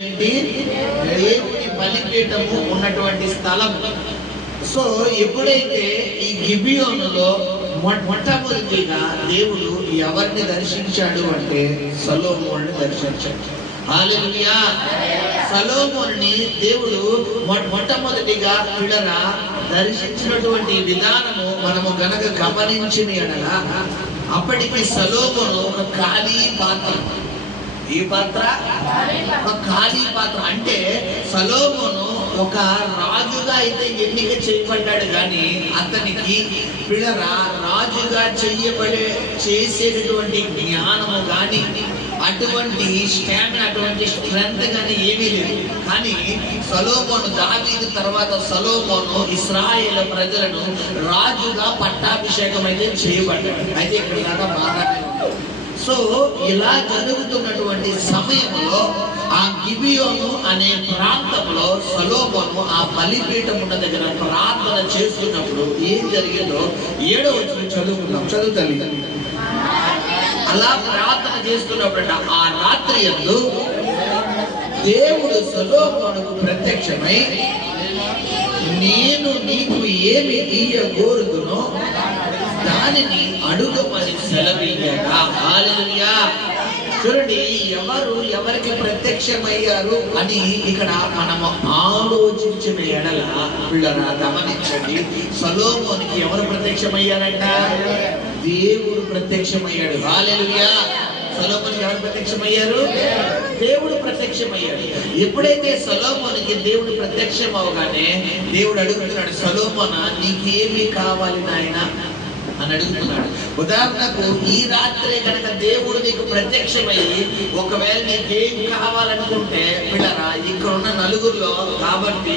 దేవుని బలిపీఠము ఉన్నటువంటి స్థలం. సో ఎప్పుడైతే ఈ గిబియోనులో మొట్టమొదటిగా దేవుడు ఎవరిని దర్శించాడు అంటే సొలొమోనుని దర్శించాడు. హల్లెలూయా. సొలొమోనుని దేవుడు మొట్టమొదటిగా పిల్లరా దర్శించినటువంటి విధానము మనము గనక గమనించిన ఎడల అప్పటికి సొలొమోను ఒక ఖాళీ పాత్ర. ఈ పాత్ర ఒక ఖాళీ పాత్ర. అంటే సొలొమోను ఒక రాజుగా అయితే ఎన్నిక చేయబడ్డాడు, కానీ అతనికి పిల్లరా రాజుగా చేసేటటువంటి జ్ఞానము కానీ అటువంటి స్టామినా అటువంటి స్ట్రెంత్ కానీ ఏమీ లేదు. కానీ సొలొమోను దావీదు తర్వాత సొలొమోను ఇశ్రాయేలు ప్రజలను రాజుగా పట్టాభిషేకం అయితే చేయబడ్డాడు. అయితే ఇక్కడ దాకా బాగానే ఉంది. సో ఇలా జరుగుతున్నటువంటి సమయంలో ఆ గిబియోను అనే ప్రాంతంలో సొలొమోను ఆ బలిపీఠం ఉన్న దగ్గర ప్రార్థన చేస్తున్నప్పుడు ఏం జరిగిందో 7వ వచనం చదువుకుందాం. చదువుతాను. అలా ప్రార్థన చేస్తున్నప్పుడు ఆ రాత్రి యందు దేవుడు సొలొమోనుకు ప్రత్యక్షమై, నేను నీకు ఏమి ఇయ్యగోరుదునో దానిని అడుగమని సెలవీయగా. హల్లెలూయా. చూడండి, ఎవరికి ప్రత్యక్షమయ్యారు అని ఇక్కడ మనము ఆలోచించిన ఎడల పిల్లరా గమనించండి. సొలొమోనుకి ఎవరు ప్రత్యక్షమయ్యారంట? దేవుడు ప్రత్యక్షమయ్యాడు. హల్లెలూయా. సొలొమోనుకి ఎవరు ప్రత్యక్షమయ్యారు? దేవుడు ప్రత్యక్షమయ్యాడు. ఎప్పుడైతే సొలొమోనుకి దేవుడు ప్రత్యక్షం అవగానే దేవుడు అడుగుతున్నాడు, సొలొమోనా నీకేమి కావాలి నాయనా అని అడుగుతున్నాడు. ఉదాహరణకు ఈ రాత్రే కనుక దేవుడు నీకు ప్రత్యక్షమయ్యి ఒకవేళ నీకేం కావాలనుకుంటే పిల్లరా ఇక్కడ ఉన్న నలుగురులో కాబట్టి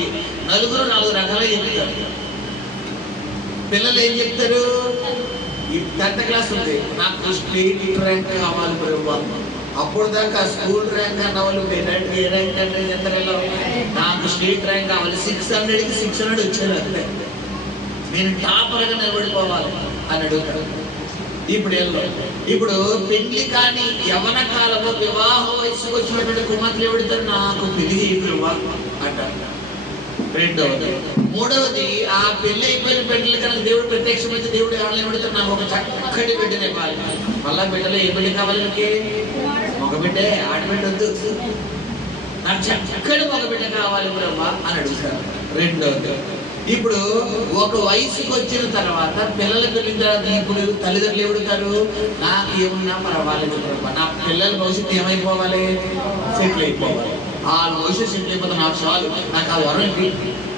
నలుగురు 4 రకాలుగా చెప్తారు. పిల్లలు ఏం చెప్తారు? ఈ 10th క్లాస్ ఉంది, నాకు స్టేట్ ర్యాంక్ కావాలి ప్రభు. అప్పుడు దాకా స్కూల్ ర్యాంక్ అన్న వాళ్ళు ఏ ర్యాంక్ అంటే ఎంతలో నాకు స్టేట్ ర్యాంక్ కావాలి. 600కి 600 వచ్చారు. అంతే, నేను టాపర్గా నిలబడిపోవాలి అని అడుగుతాడు. ఇప్పుడు పెళ్లి కానీ యవన కాలంలో వివాహ వయసుకు వచ్చినటువంటి కుమార్తెలు ఎవడుతారు? నాకు పెళ్లి చేయరు అంటారు. రెండవది. మూడవది, ఆ పెళ్లి అయిపోయిన పెళ్లి కనుక దేవుడు ప్రత్యక్షమైతే దేవుడు ఎవరు ఎవడుతారు? నాకు ఒక చక్కటి బిడ్డనే కావాలి. మళ్ళా బిడ్డలో ఏ బిడ్డ కావాలి? మగ బిడ్డే, ఆడబిడ్డ వద్దు, నాకు చక్కటి మగ బిడ్డ కావాలి బ్రహ్మ అని అడుగుతారు. రెండవది, ఇప్పుడు ఒక వయసుకు వచ్చిన తర్వాత పిల్లలు పెరిగిన తర్వాత ఇప్పుడు తల్లిదండ్రులు ఎవడుతారు? నాకు ఏమున్నా పర్వాలేదు బ్రహ్మ, నా పిల్లల భవిష్యత్తు ఏమైపోవాలి? సెటిల్ అయిపోవాలి. ఆ భవిష్యత్తు సెటిల్ అయిపోతే నాకు చాలు, నాకు ఆ వరం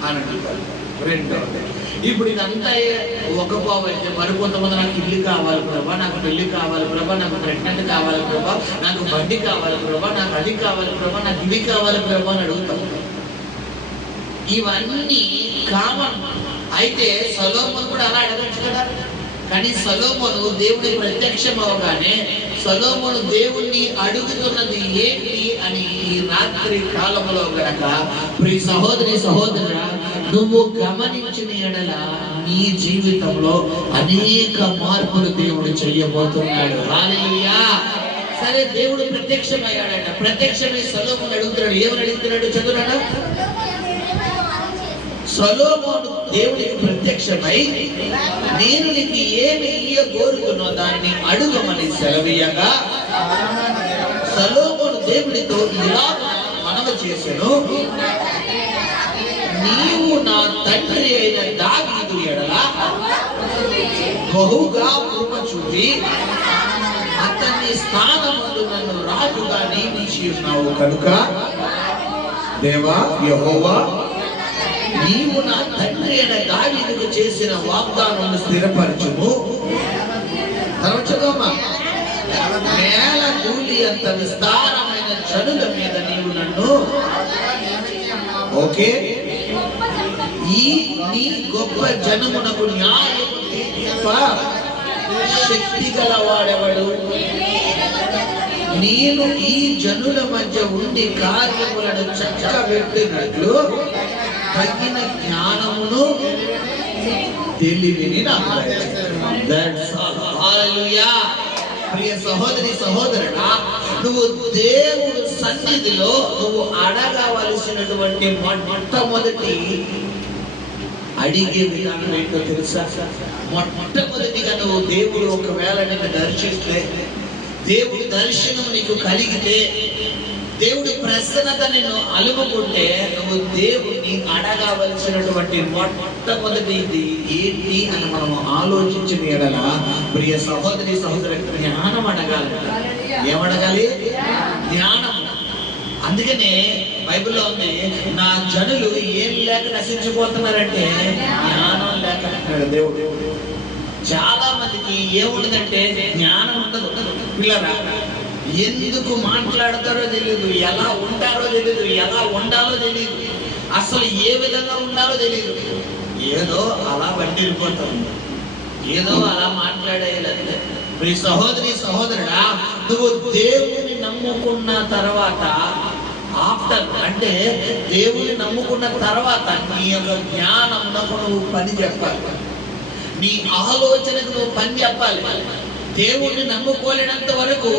అని అడుగుతారు. రెండవది, ఇప్పుడు ఇదంతా ఒక బాబు అయితే మరికొంతమంది నాకు ఇల్లు కావాలి ప్రభా, నాకు పెళ్లి కావాలి ప్రభా, నాకు ప్రెగ్నెంట్ కావాలి ప్రభా, నాకు బండి కావాలి ప్రభా, నాకు అది కావాలి ప్రభా, నాకు ఇది కావాలి ప్రభా అని అడుగుతారు. ఇవన్నీ కామన్. అయితే సొలొమోను కూడా అలా అడగచ్చు కదా. కానీ సొలొమోను దేవుడి ప్రత్యక్షం అవగానే సొలొమోను దేవుణ్ణి అడుగుతున్నది ఏంటి అని ఈ రాత్రి కాలంలో గనక ప్రియ సహోదరి సహోదరుడా నువ్వు గమనించిన ఎడల నీ జీవితంలో అనేక మార్పులు దేవుడు చేయబోతున్నాడు. హల్లెలూయా. సరే, దేవుడు ప్రత్యక్షమయ్యాడట. ప్రత్యక్షమై సొలొమోను అడుగుతున్నాడు. ఏమని అడుగుతున్నాడు? చదువురాడా. సొలొమోను దేవునికి ప్రత్యక్షమై, నేను నీకు ఏమి ఇయ్యగోరుతున్నో దాన్ని అడుగమని సెలవీయగా, సొలొమోను దేవునితో ఇలా మనవి చేసెను, నీవు నా తండ్రి అయిన దావీదు ఎడల బహుగా కృప చూపి అతని స్థానమందు నన్ను రాజుగా నియమించి ఉన్నావు కనుక దేవా యెహోవా నీవు నా తండ్రి అయిన దావీదుకు చేసిన వాగ్దానాన్ని స్థిరపరచుము. తర్వాత నేల కూలి అంత విస్తారమైన జనుల మీద నీవు నన్ను ఓకే ఈ నీ గొప్ప జనమునకు న్యాయం తీర్ప శక్తి గలవాడెవడు? నేను ఈ జనుల మధ్య ఉండి కార్యములను చక్కబెట్టినట్లు తగిన జ్ఞానమును తెలివిని నాకు. ప్రియ సహోదరి సహోదరుడా, నువ్వు దేవుడు సన్నిధిలో నువ్వు అడగవలసినటువంటి మొట్టమొదటి అడిగే విధానం ఏంటో తెలుసా? మొట్టమొదటిగా నువ్వు దేవుడు ఒకవేళ నిన్ను దర్శిస్తే, దేవుడి దర్శనం నీకు కలిగితే, దేవుడి ప్రసన్నత నిన్ను అలుముకుంటే, నువ్వు దేవుడిని అడగవలసినటువంటి మొట్టమొదటిది ఏంటి అని మనము ఆలోచించిన ఎడల, ప్రియ సహోదరి సహోదరు, జ్ఞానం అడగాలి. ఏమడగాలి? జ్ఞానం. అందుకనే బైబిల్లో ఉంది, నా జనులు ఏం లేక నశించిపోతున్నారంటే జ్ఞానం లేక అంటున్నాడు దేవుడు. చాలా మందికి ఏముండదంటే జ్ఞానం ఉండదు. పిల్లరా, ఎందుకు మాట్లాడతారో తెలియదు, ఎలా ఉంటారో తెలియదు, ఎలా ఉండాలో తెలియదు, అసలు ఏ విధంగా ఉండాలో తెలియదు. ఏదో అలా బండిపోతాం, ఏదో అలా మాట్లాడేయాలంటే. మీ సహోదరి సహోదరుడా, నువ్వు దేవుని నమ్ముకున్న తర్వాత, ఆఫ్టర్ అంటే దేవుని నమ్ముకున్న తర్వాత నీ యొక్క జ్ఞానమునకు నువ్వు పని చెప్పాలి, నీ ఆలోచనకు నువ్వు పని చెప్పాలి. దేవుణ్ణి నమ్ముకోలేనంత వరకు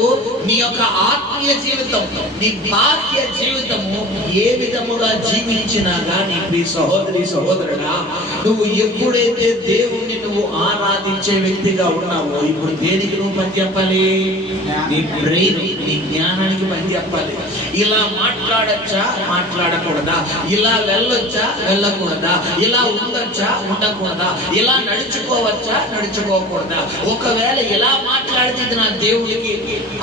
నీ యొక్క ఆత్మీయ జీవితం, నీ బాహ్య జీవితము ఏ విధముగా జీవించినా గానీ, మీ సహోదరి సహోదరుడా, నువ్వు ఎప్పుడైతే దేవుణ్ణి నువ్వు ఆరాధించే వ్యక్తిగా ఉన్నావో, ఇప్పుడు దేనికి నువ్వు పని చెప్పాలి? నీ బ్రెయిన్, నీ జ్ఞానానికి పని చెప్పాలి. ఇలా మాట్లాడచ్చా, మాట్లాడకూడదా? ఇలా వెళ్ళొచ్చా, వెళ్ళకూడదా? ఇలా ఉండొచ్చా, ఉండకూడదా? ఇలా నడుచుకోవచ్చా, నడుచుకోకూడదా? ఒకవేళ ఇలా మాట్లాడితే ఇది నా దేవుడికి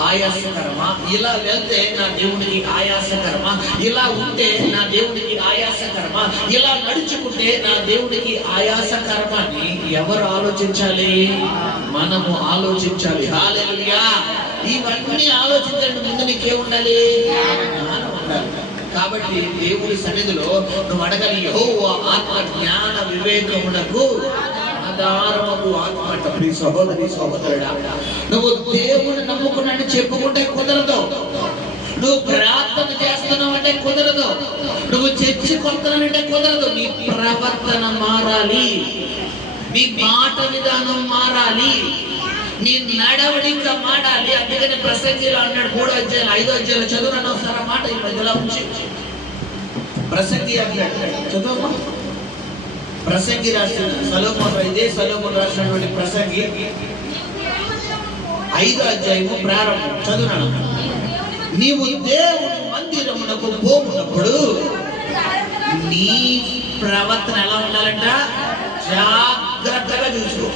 ఆయాసకరమా? ఇలా వెళ్తే నా దేవుడికి ఆయాసకరమా? ఇలా ఉంటే నా దేవుడికి ఆయాసకరమా? ఇలా నడుచుకుంటే నా దేవుడికి ఆయాసకరమా అని ఎవరు ఆలోచించాలి? మనము ఆలోచించాలి. హల్లెలూయా. ఇవన్నీ ఆలోచించండి ముందు నీకేముండాలి? జ్ఞానం ఉండాలి. కాబట్టి దేవుడి సన్నిధిలో నువ్వు అడగాలి, యెహోవా ఆత్మ జ్ఞాన వివేకమునకు ఆధారము ఆత్మ. ప్రియ సహోదరి సహోదరుడా, నువ్వు దేవుని నమ్ముకున్నాడని చెప్పుకుంటే కుదరదు. నువ్వు ప్రార్థన చేస్తున్నావు అంటే కుదరదు. నువ్వు చర్చి కొడుతున్నానంటే కుదరదు. నీ ప్రవర్తన మారాలి, నీ మాట విధానం మారాలి, నీ నడవడిక మారాలి. అందుకని ప్రసంగిలో అన్నాడు, 3వ అధ్యాయం 5వ అధ్యాయం చదువునన్న ఒకసారి ఆ మాట ఈ మధ్యలో ఉంచి. ప్రసంగి అన్నాడు, చదువు. ప్రసంగి రాసిన సొలొమోను, ఇదే సొలొమోను రాసినటువంటి ప్రసంగి 5వ అధ్యాయము ప్రారంభం చదువునన్న. నీవు దేవుని మందిరమునకు పోవునప్పుడు నీ ప్రవర్తన ఎలా ఉండాలంట? జాగ్రత్తగా చూసుకో.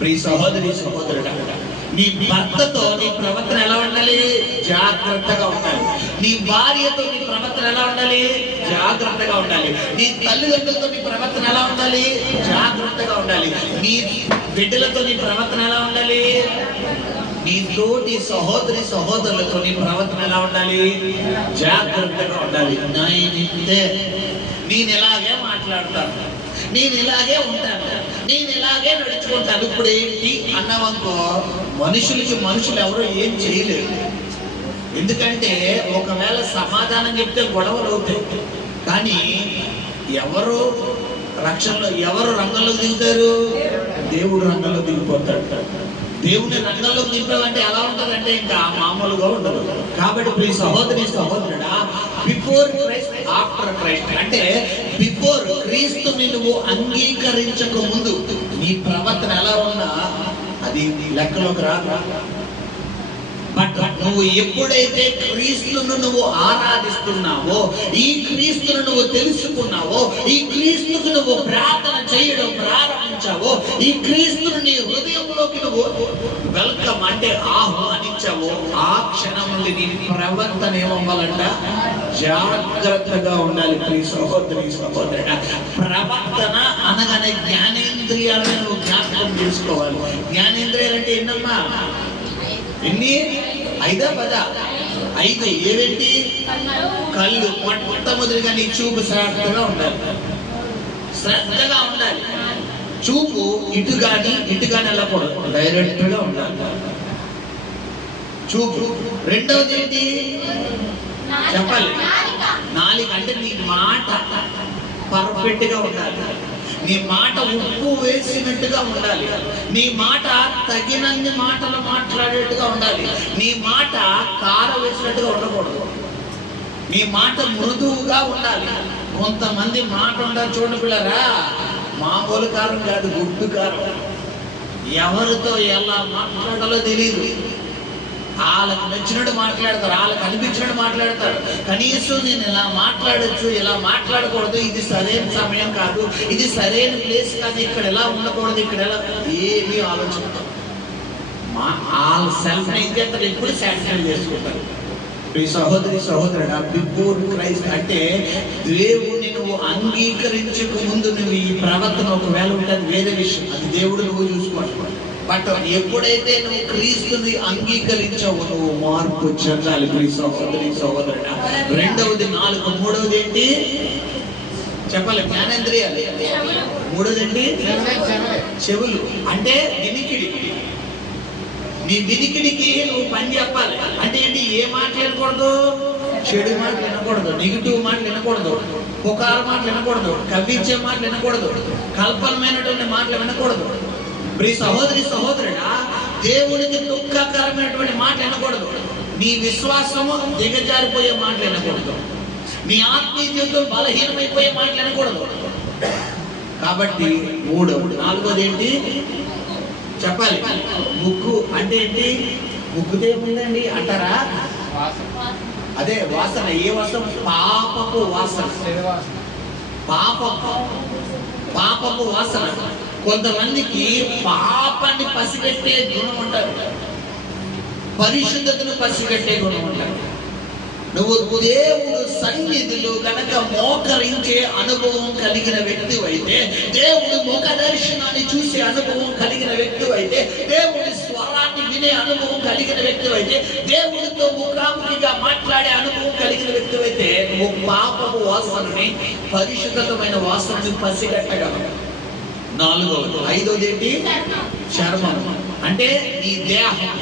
ప్రియ సహోదరి సహోదరుడా, నీ భర్తతో నీ ప్రవర్తన ఎలా ఉండాలి? జాగ్రత్తగా ఉండాలి. నీ భార్యతో నీ ప్రవర్తన ఎలా ఉండాలి? జాగ్రత్తగా ఉండాలి. నీ తల్లిదండ్రులతో నీ ప్రవర్తన ఎలా ఉండాలి? జాగ్రత్తగా ఉండాలి. నీ బిడ్డలతో నీ ప్రవర్తన ఎలా ఉండాలి? నీ తోటి సహోదరి సహోదరులతో నీ ప్రవర్తన ఎలా ఉండాలి? జాగ్రత్తగా ఉండాలి. నేను ఇలాగే మాట్లాడతాను, నేను ఇలాగే ఉంటాను, నేను ఇలాగే నడుచుకుంటాను. ఇప్పుడు ఏంటి అన్నావనుకో, మనుషులు ఎవరో ఏం చేయలేరు. ఎందుకంటే ఒకవేళ సమాధానం చెప్తే గొడవలు అవుతాయి. కానీ ఎవరు రక్షణలో, ఎవరు రంగంలో దిగుతారు? దేవుడు రంగంలో దిగిపోతాడు. దేవుని రంగంలో దింపాలంటే ఎలా ఉంటుందంటే ఇంకా మామూలుగా ఉండదు. కాబట్టి ప్రియ సహోదరి సహోదరుడా, బిఫోర్ క్రైస్ట్, ఆఫ్టర్ క్రైస్ట్, అంటే బిఫోర్ క్రీస్తుని నువ్వు అంగీకరించక ముందు నీ ప్రవర్తన ఎలా ఉన్నా అది లెక్కలోకి రాదు. బట్ నువ్వు ఎప్పుడైతే క్రీస్తును నువ్వు ఆరాధిస్తున్నావో, ఈ క్రీస్తును నువ్వు తెలుసుకున్నావో, ఈ క్రీస్తుకు నువ్వు ప్రార్థన చేయడం ప్రారంభించావో, ఈ క్రీస్తును నీ హృదయంలోకి నువ్వు వెల్కమ్ అంటే ఆహ్వానించావో, ఆ క్షణం నుండి నీ ప్రవర్తన ఏమవ్వాలంట? జాగ్రత్తగా ఉండాలి. ప్రియ సహోదరి సహోదరుడా, ప్రవర్తన అనగానే జ్ఞానేంద్రియాలను నువ్వు జ్ఞాపకం చేసుకోవాలి. జ్ఞానేంద్రియాలు అంటే ఏంటమ్మా? ఎన్ని? 5 10? 5. ఏవేంటి? కళ్ళు. మొట్టమొదటిగా నీ చూపు శ్రద్ధగా ఉండాలి, శ్రద్ధగా ఉండాలి. చూపు ఇటు కానీ వెళ్ళకూడదు, డైరెక్ట్ గా ఉండాలి చూపు. రెండవది ఏంటి చెప్పాలి? నాలుక. అంటే నీ మాట పర్ఫెక్ట్ గా ఉండాలి. నీ మాట ఉప్పు వేసినట్టుగా ఉండాలి. నీ మాట తగినన్ని మాటలు మాట్లాడేట్టుగా ఉండాలి. నీ మాట కారం వేసినట్టుగా ఉండకూడదు. నీ మాట మృదువుగా ఉండాలి. కొంతమంది మాట ఉండాలి చూడండి పిల్లరా, మామూలు కారం కాదు, గుడ్డు కారం. ఎవరితో ఎలా మాట్లాడాలో తెలియదు. వాళ్ళకి నచ్చినట్టు మాట్లాడతారు, వాళ్ళకి అనిపించినట్టు మాట్లాడతారు. కనీసం నేను ఇలా మాట్లాడచ్చు, ఇలా మాట్లాడకూడదు, ఇది సరైన సమయం కాదు, ఇది సరైన ప్లేస్ కాదు, ఇక్కడ ఎలా ఉండకూడదు, ఇక్కడ ఎలా, ఏమీ ఆలోచిస్తాం. వాళ్ళ సెల్ఫ్ ఏం చేస్తారు, ఎప్పుడు సాటిస్ఫై చేసుకుంటారు. ఈ సహోదరి సహోదరుడా, బిఫోర్ క్రైస్ట్ అంటే దేవుడిని నువ్వు అంగీకరించక ముందు నువ్వు ఈ ప్రవర్తన ఒకవేళ ఉంటుంది వేరే విషయం, అది దేవుడు నువ్వు చూసుకోవాలి. బట్ ఎప్పుడైతే నువ్వు క్రీస్తుని అంగీకరించావు నువ్వు మార్పు చెందాలి. ప్రియ సహోదరి సహోదరుడా, రెండవది నాలుగు, మూడవది ఏంటి చెప్పాలి, జ్ఞానేంద్రియాలు. మూడవది ఏంటి, చెవులు అంటే వినికిడి. నీ వినికిడికి నువ్వు పని చెప్పాలి. అంటే ఏంటి, ఏ మాటలు వినకూడదు, చెడు మాటలు వినకూడదు, నెగిటివ్ మాటలు వినకూడదు, పుకారు మాటలు వినకూడదు, కవ్వించే మాటలు వినకూడదు, కల్పనమైనటువంటి మాటలు వినకూడదు. ప్రియ సహోదరి సహోదరుడా, దేవునికి దుఃఖకరమైనటువంటి మాటలు వినకూడదు. నీ విశ్వాసము దిగజారిపోయే మాటలు వినకూడదు. నీ ఆత్మీయ జీవితం బలహీనమైపోయే మాటలు వినకూడదు. కాబట్టి మూడవది. నాలుగోది ఏంటి చెప్పాలి, ముగ్గు అంటే ఏంటి, ముగ్గుతే ఏముందండి అంటారా, అదే వాసన. ఏ వాసన, పాపపు వాసన, పాపపు వాసన. కొంతమందికి పాపాన్ని పసిగట్టే గుణం ఉంటారు, పరిశుద్ధతను పసిగట్టే గుణం ఉంటారు. నువ్వు దేవుడు సన్నిధిలో గనక మోకరించే అనుభవం కలిగిన వ్యక్తి అయితే, దేవుడి ముఖ దర్శనాన్ని చూసే అనుభవం కలిగిన వ్యక్తి అయితే, దేవుడి స్వరాన్ని వినే అనుభవం కలిగిన వ్యక్తి అయితే, దేవుడితో ముఖాముఖిగా మాట్లాడే అనుభవం కలిగిన వ్యక్తి అయితే, నువ్వు పాపపు వాసనని పరిశుద్ధమైన వాసనని పసిగట్టగలవు. నాలుగవది. ఐదవది ఏంటి, చర్మం అంటే నీ దేహం.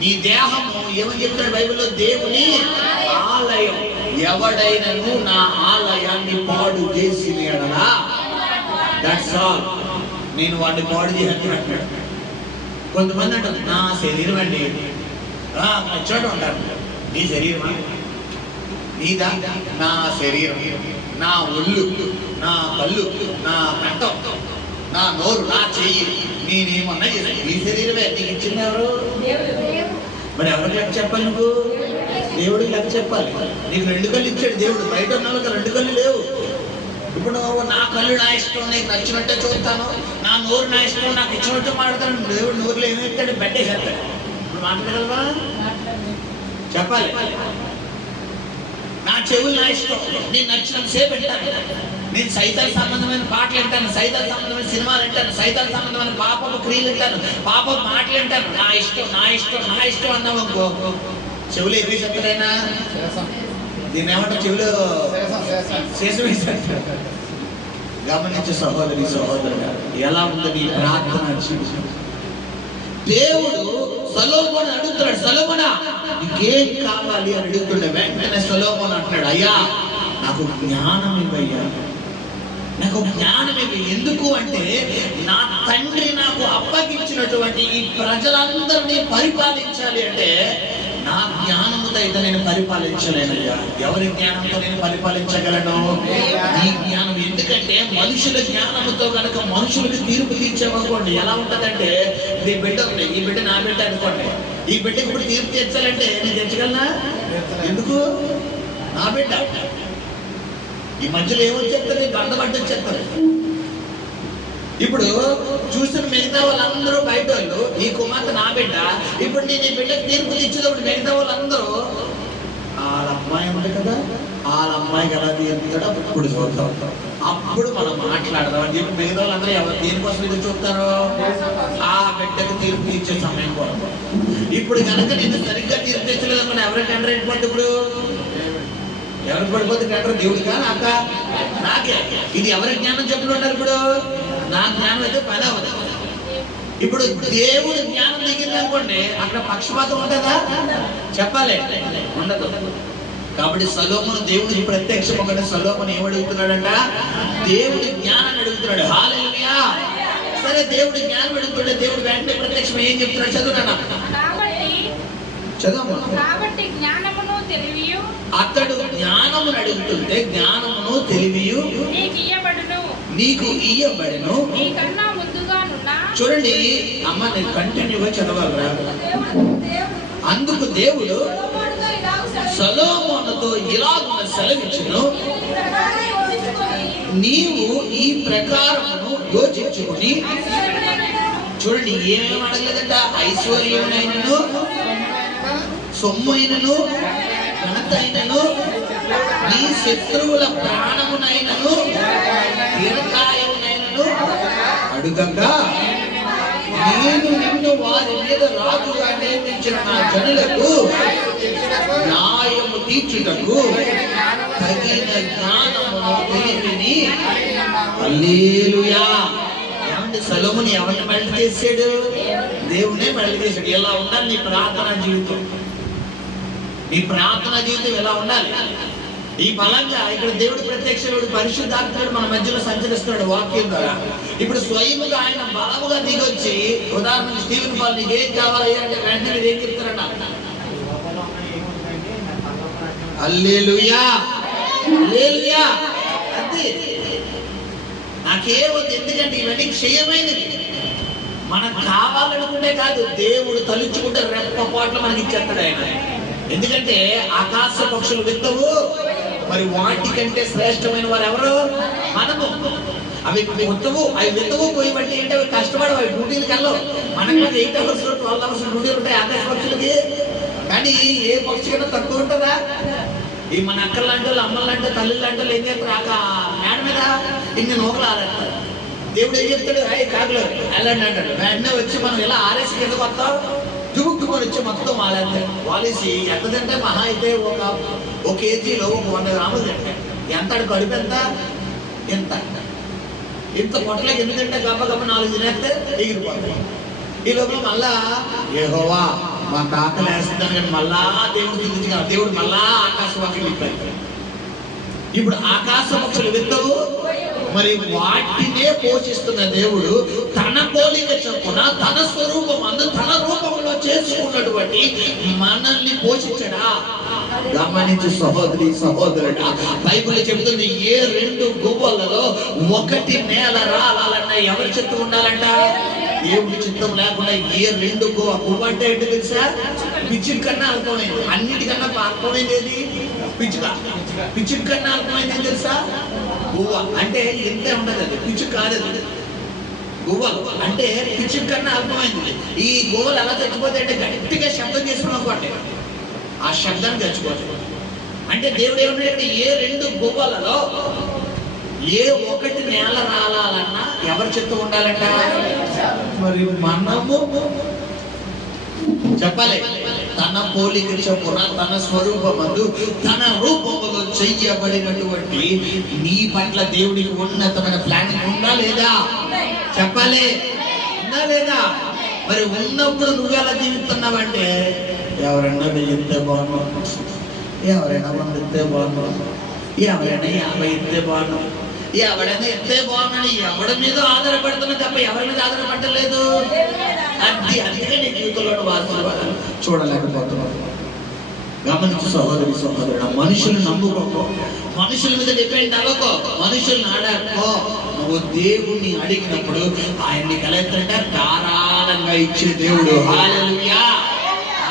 నీ దేహము ఏమని చెప్తాడు బైబిల్లో, దేవుని ఆలయం. ఎవడైనను నా ఆలయాన్ని పాడు చేసి ఎడలా, దట్స్ ఆల్, నేను వాడిని పాడు చేస్తున్నాడు. కొంతమంది అంటారు నా శరీరం అండి, చోట ఉంటారు, నీ శరీరమా, నీదా, నా శరీరం, నా ఒళ్ళు, నా కళ్ళు, నా కంఠం, నా నోరు, నా చెయ్యి, నేనేమన్నా నీ శరీరమే. నీకు ఇచ్చింది ఎవరు? మరి ఎవరికి లెక్క చెప్పాలి నువ్వు? దేవుడికి లెక్క చెప్పాలి. నీకు 2 కళ్ళు ఇచ్చాడు దేవుడు, బయట ఉన్న వాళ్ళకి 2 కళ్ళు లేవు. ఇప్పుడు నా కళ్ళు నా ఇష్టం, నీకు నచ్చినట్టే చూస్తాను, నా నోరు నా ఇష్టం, నాకు ఇచ్చినట్టు మాట్లాడతాను. దేవుడు నోరులో ఏమి ఇస్తాడు, పెట్టేసేస్తాడు. ఇప్పుడు మాట్లాడగలవా? చెప్పాలి. నా చెవులు నా ఇష్టం, నేను నచ్చినంత సేపు వింటాను. నేను సైతాన్ సంబంధమైన పాటలు వింటాను, సైతాన్ సంబంధమైన సినిమాలు వింటాను, సైతాన్ సంబంధమైన పాపపు క్రియలు వింటాను, పాపపు మాటలు వింటాను. నా ఇష్టం నా ఇష్టం నా ఇష్టం అన్నావు అనుకో, చెవులు ఏమి చెప్తారైనా దీన్ని ఏమంటారు, చెవులు శేషం వేశారు. గమనించే సహోదరి సహోదరుడు, ఎలా ఉందని ప్రార్థన జీవితం. దేవుడు సొలొమోను అడుగుతున్నాడు, సొలొమోనా నీకేం కావాలి అని అడుగుతుండే. వెంటనే సొలొమోను అంటున్నాడు, అయ్యా నాకు జ్ఞానం ఇవ్వయ్యా, నాకు జ్ఞానం ఇవ్వ. ఎందుకు అంటే నా తండ్రి నాకు అప్పగించినటువంటి ఈ ప్రజలందరినీ పరిపాలించాలి అంటే నా జ్ఞానముతో అయితే నేను పరిపాలించలేనయ్యా. ఎవరి జ్ఞానంతో నేను పరిపాలించగలను? ఈ జ్ఞానం. ఎందుకంటే మనుషుల జ్ఞానముతో కనుక మనుషులకు తీర్పు తీర్చామనుకోండి, ఎలా ఉంటుందంటే ఈ బిడ్డ ఉంది, ఈ బిడ్డ నా బిడ్డ అనుకోండి, ఈ బిడ్డకి ఇప్పుడు తీర్పు తెచ్చాలంటే నేను తెచ్చగలనా? ఎందుకు? నా బిడ్డ. ఈ మధ్యలో ఏమని చెప్తారు, బంధపడ్డ చెప్తారు. ఇప్పుడు చూసిన మిగతా వాళ్ళందరూ బయట వాళ్ళు, ఈ కుమార్తె నా బిడ్డ, ఇప్పుడు నేను ఈ బిడ్డకు తీర్పు తెచ్చినప్పుడు మిగతా వాళ్ళందరూ వాళ్ళ అమ్మాయి ఉంది కదా, వాళ్ళ అమ్మాయికి ఎలా తీరుతాడో ఇప్పుడు చూద్దాం, అప్పుడు మనం మాట్లాడదాం అని చెప్పి మిగతా వాళ్ళందరూ ఎవరు దేనికోసం ఎదురు చూస్తారు? ఆ బిడ్డకు తీర్పు ఇచ్చే సమయం కూడా. ఇప్పుడు కనుక నేను సరిగ్గా తీర్పు తెచ్చలేదనుకుని ఎవరికి టెండర్ అయిపోతుంది? ఇప్పుడు ఎవరికి పడిపోతే టెండర్? దేవుడికా నాకా? నాకే. ఇది ఎవరి జ్ఞానం చెప్పుకుంటారు? ఇప్పుడు నా జ్ఞానం అయితే పని అవ్వదు. ఇప్పుడు దేవుడి జ్ఞానం దిగింది అనుకోండి, అక్కడ పక్షపాతం ఉంటుందా? చెప్పాలి, ఉండదు. కాబట్టి సొలొమోను దేవుడికి ప్రత్యక్షం ఒకటి. సొలొమోను ఏమడుగుతున్నాడంట? దేవుడి జ్ఞానాన్ని అడుగుతున్నాడు. హల్లెలూయా. సరే, దేవుడి జ్ఞానం అడుగుతుంటే దేవుడు వెంటనే ప్రత్యక్షం ఏం చెప్తున్నాడు? చదువునా చదువు. అతడు జ్ఞానమును అడుగుతుంటే జ్ఞానమును తెలివియు నీకు ఇయ్యబడెను. చూడండి అమ్మ, నేను కంటిన్యూగా చదవాలరా. అందుకు దేవుడు సొలొమోనుతో ఇలాగున సెలవిచ్చును, నీవు ఈ ప్రకారమును యోచించుకుని. చూడండి, ఏమేమి అడగలేదంట? ఐశ్వర్యమునైనను, సొమ్మైనను, ఘనతైనను, నీ శత్రువుల ప్రాణమునైనను, దీర్ఘాయువునైనను అడుగగా, నేను నిన్ను వారి మీద రాజుగా నియమించిన నా జనులకు న్యాయము తీర్చుటకు తగిన జ్ఞానమును తెలివిని. హల్లెలూయా. ఏమంటే సొలొమోను ఎవరిని మళ్ళీ చేశాడు? దేవుడే మళ్ళీ చేశాడు. ఎలా ఉండాలి నీ ప్రార్థనా జీవితం? నీ ప్రార్థనా జీవితం ఎలా ఉండాలి? ఈ బలంగా ఇక్కడ దేవుడు ప్రత్యక్షుడు, పరిశుద్ధాత్ముడు మన మధ్యలో సంచరిస్తున్నాడు వాక్యం ద్వారా. ఇప్పుడు స్వయముగా ఆయన బలముగా దిగొచ్చి, ఉదాహరణకు స్టీవెన్ పాల్ నీకు ఏం కావాలి అంటే వెంటనే ఏం చెప్తారన్న? హల్లెలూయా, హల్లెలూయా. అంతే, నాకేమొద్దు. ఎందుకంటే ఇవన్నీ క్షయమైనవి. మనకు కావాలనుకుంటే కాదు, దేవుడు తలుచుకుంటే రెప్పపాట్లు మనకి ఇచ్చేస్తాడు ఆయన. ఎందుకంటే ఆకాశ పక్షులు విత్తవు, మరి వాటికంటే శ్రేష్టమైన వారు ఎవరు? మనము. అవి విత్తవు, అవి విత్తవు పోయి బట్టి ఏంటి? అవి కష్టపడవు, అవి డ్యూటీలకు వెళ్ళవు. మనకి 8 hours 12 hours డ్యూటీలు ఉంటాయి ఆకాశ పక్షులకి. కానీ ఏ పక్షి కన్నా తక్కువ ఉంటుందా? ఈ మన అక్కలు లాంటి వాళ్ళు, అమ్మలు లాంటి తల్లి లాంటి వాళ్ళు ఏం చేస్తారు? మేడ మీద ఇన్ని నూకలు ఆరేస్తారు. దేవుడు ఏం చెప్తాడు? కాకులు వెళ్ళండి అంటాడు. వెంటనే వచ్చి మనం ఇలా ఆరేసి కిందకు వస్తాం, దుముక్కుని వచ్చి మొత్తం వాలేసి ఎంతదంటే మహా అయితే ఒక కేజీలో 100 గ్రాములు తింటాయి. ఎంత కడుపు? ఎంత ఇంత పొట్టలకి ఎందుకంటే గబ్బ 4 తినేస్తే ఎగిరిపోతాయి. ఈ లోపల మళ్ళా యెహోవా మా తాతలు వేస్తుందని కానీ మళ్ళా దేవుడు దిగుతుంది కదా, దేవుడు మళ్ళా ఆకాశ పక్షులు విప్పాడు. ఇప్పుడు ఆకాశ పక్షులు విత్తవు, మరి వాటినే పోషిస్తున్న దేవుడు తన పోలిక చొప్పున తన స్వరూపం అందు తన రూపంలో చేసుకున్నటువంటి మనల్ని పోషించడా? గమనించి సహోదరి సహోదరుడా, బైబిల్ చెబుతుంది, ఏ 2 గువ్వలలో ఒకటి నేల రావాలన్నా ఎవరి చిత్తం ఉండాలంట? దేవుడి చిత్తం లేకుండా ఏ 2 గువ్వ అంటే ఏంటి తెలుసా? పిచ్చుక కన్నా అల్పమైంది. అన్నిటికన్నా అల్పమైంది ఏది? పిచ్చుక. పిచ్చుక కన్నా అల్పమైంది ఏం తెలుసా? గువ్వ. అంటే ఇంతే ఉండదు, అది పిచ్చుక కాదు. గువ్వ అంటే పిచ్చుక కన్నా అల్పమైంది. ఈ గువ్వలు ఎలా చచ్చిపోతాయి అంటే గట్టిగా శబ్దం చేసుకుని అనుకోండి, ఆ శబ్దాన్ని చచ్చిపోతాయి. అంటే దేవుడు ఏమన్నాడు? ఏ 2 గువ్వలలో ఏ ఒకటి నేల రాలాలన్నా ఎవరి చిత్తం ఉండాలంట? మరి మనము చెప్పాలి, తన పోలిక చొప్పున తన స్వరూపమందు తన రూపములో చెయ్యబడినటువంటి నీ పట్ల దేవుడికి ఉన్నతమైన ప్లానింగ్ ఉందా లేదా? చెప్పాలి, ఉందా లేదా? మరి ఉన్నప్పుడు నువ్వెలా జీవిస్తున్నావంటే, ఎవరైనా వెయ్యితే బాగున్నావు, ఎవరైనా 100 ఇస్తే బాగున్నావు, ఎవరైనా 50 ఇస్తే బాగున్నావు, ఎవడైనా ఎత్తే బాగున్నాడు, ఎవడి మీద ఆధారపడుతున్నా తప్ప ఎవరి మీద ఆధారపడలేదు. అందుకే నీ జీవితంలో వాస్తవాలు చూడలేకపోతున్నావు. గమనించు సహోదరి సహోదరుడు, మనుషులు నమ్ముకోకో, మనుషుల మీద డిపెండ్ అవ్వకో, మనుషుల్ని ఆడాకో. నువ్వు దేవుణ్ణి అడిగినప్పుడు ఆయన్ని కలెక్టంటే ధారాళంగా ఇచ్చే దేవుడు. హల్లెలూయా.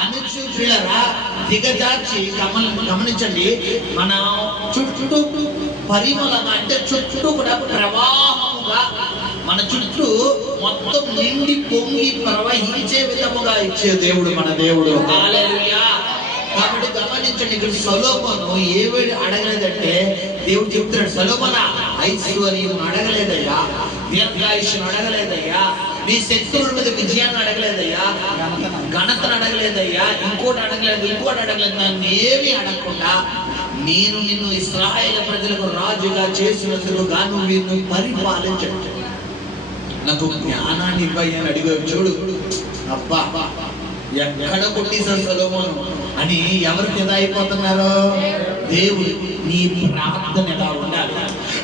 అనుచూచులరా దిగజార్చి గమనించండి, మన చుట్టూ పరిమళంగా అంటే చుట్టూ కూడా ప్రవాహముగా మన చుట్టూ మొత్తం నిండి పొంగి ప్రవహించే విధముగా ఇచ్చే దేవుడు మన దేవుడు. హల్లెలూయా. కాబట్టి గమనించండి, ఇక్కడ సొలొమోను ఏమి అడగలేదంటే దేవుడు చెప్తున్నాడు, సొలొమోనా ఐశ్వర్యం అడగలేదయ్యా, దీర్ఘాయుష్ను అడగలేదయ్యా, నీ శత్రువుల మీద విజయాన్ని అడగలేదయ్యా, ఘనతను అడగలేదయ్యా, ఇంకోటి అడగలేదు. నన్ను ఏమి అడగకుండా నేను నిన్ను ఇశ్రాయేలు ప్రజలకు రాజుగా చేసినందుకు గాను నిన్ను పరిపాలించండి, నాకు జ్ఞానాన్ని ఇవ్వని అడిగాడు. చూడు అబ్బా, ఎక్కడ కొట్టేశారు సొలొమోను అని ఎవరు ఫిదా అయిపోతున్నారు? దేవుడు. నీ ప్రార్థన ఎలా ఉండాలి?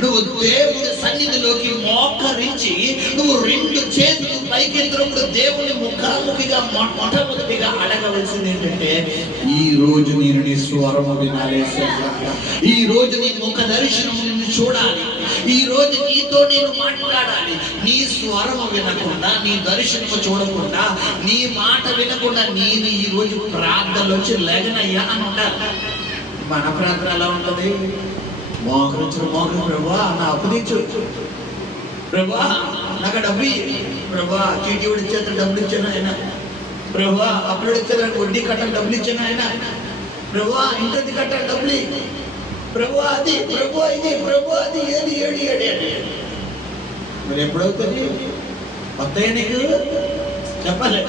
నువ్వు దేవుడి సన్నిధిలోకి మోకరించి నువ్వు రెండు చేతులు పైకెత్తినప్పుడు దేవుని ముఖాముఖిగా మొట్టమొదటిగా అడగవలసింది ఏంటంటే, ఈ రోజు నేను నీ స్వరము వినాలి, ఈ రోజు నీ ముఖ దర్శనం నిన్ను చూడాలి, ఈ రోజు నీతో నేను మాట్లాడాలి. నీ స్వరము వినకుండా, నీ దర్శనము చూడకుండా, నీ మాట వినకుండా నేను ఈ రోజు ప్రార్థనలోంచి లేగనయ్యా అని ఉండాలి. మన ప్రార్థన ఎలా ఉంటుంది? మోకరించు ప్రభువా నా అప్పు తీర్చు, ప్రభువా నాకు డబ్బు ఇయ్యి, ప్రభువా చీటీ ఇచ్చేత డబ్బులు ఇచ్చాను ఆయన, ప్రభువా అప్పుడు ఇచ్చేత వడ్డీ కట్టాలి డబ్బులు ఇచ్చాను ఆయన, ప్రభువా ఇంటి కట్టాలి డబ్బులు, ప్రభువా అది, ప్రభువా ఇది, ప్రభువా అది, ఏది ఏడి ఏడి ఏడి. మరి ఎప్పుడవుతుంది? కొత్తగా నీకు చెప్పాలి.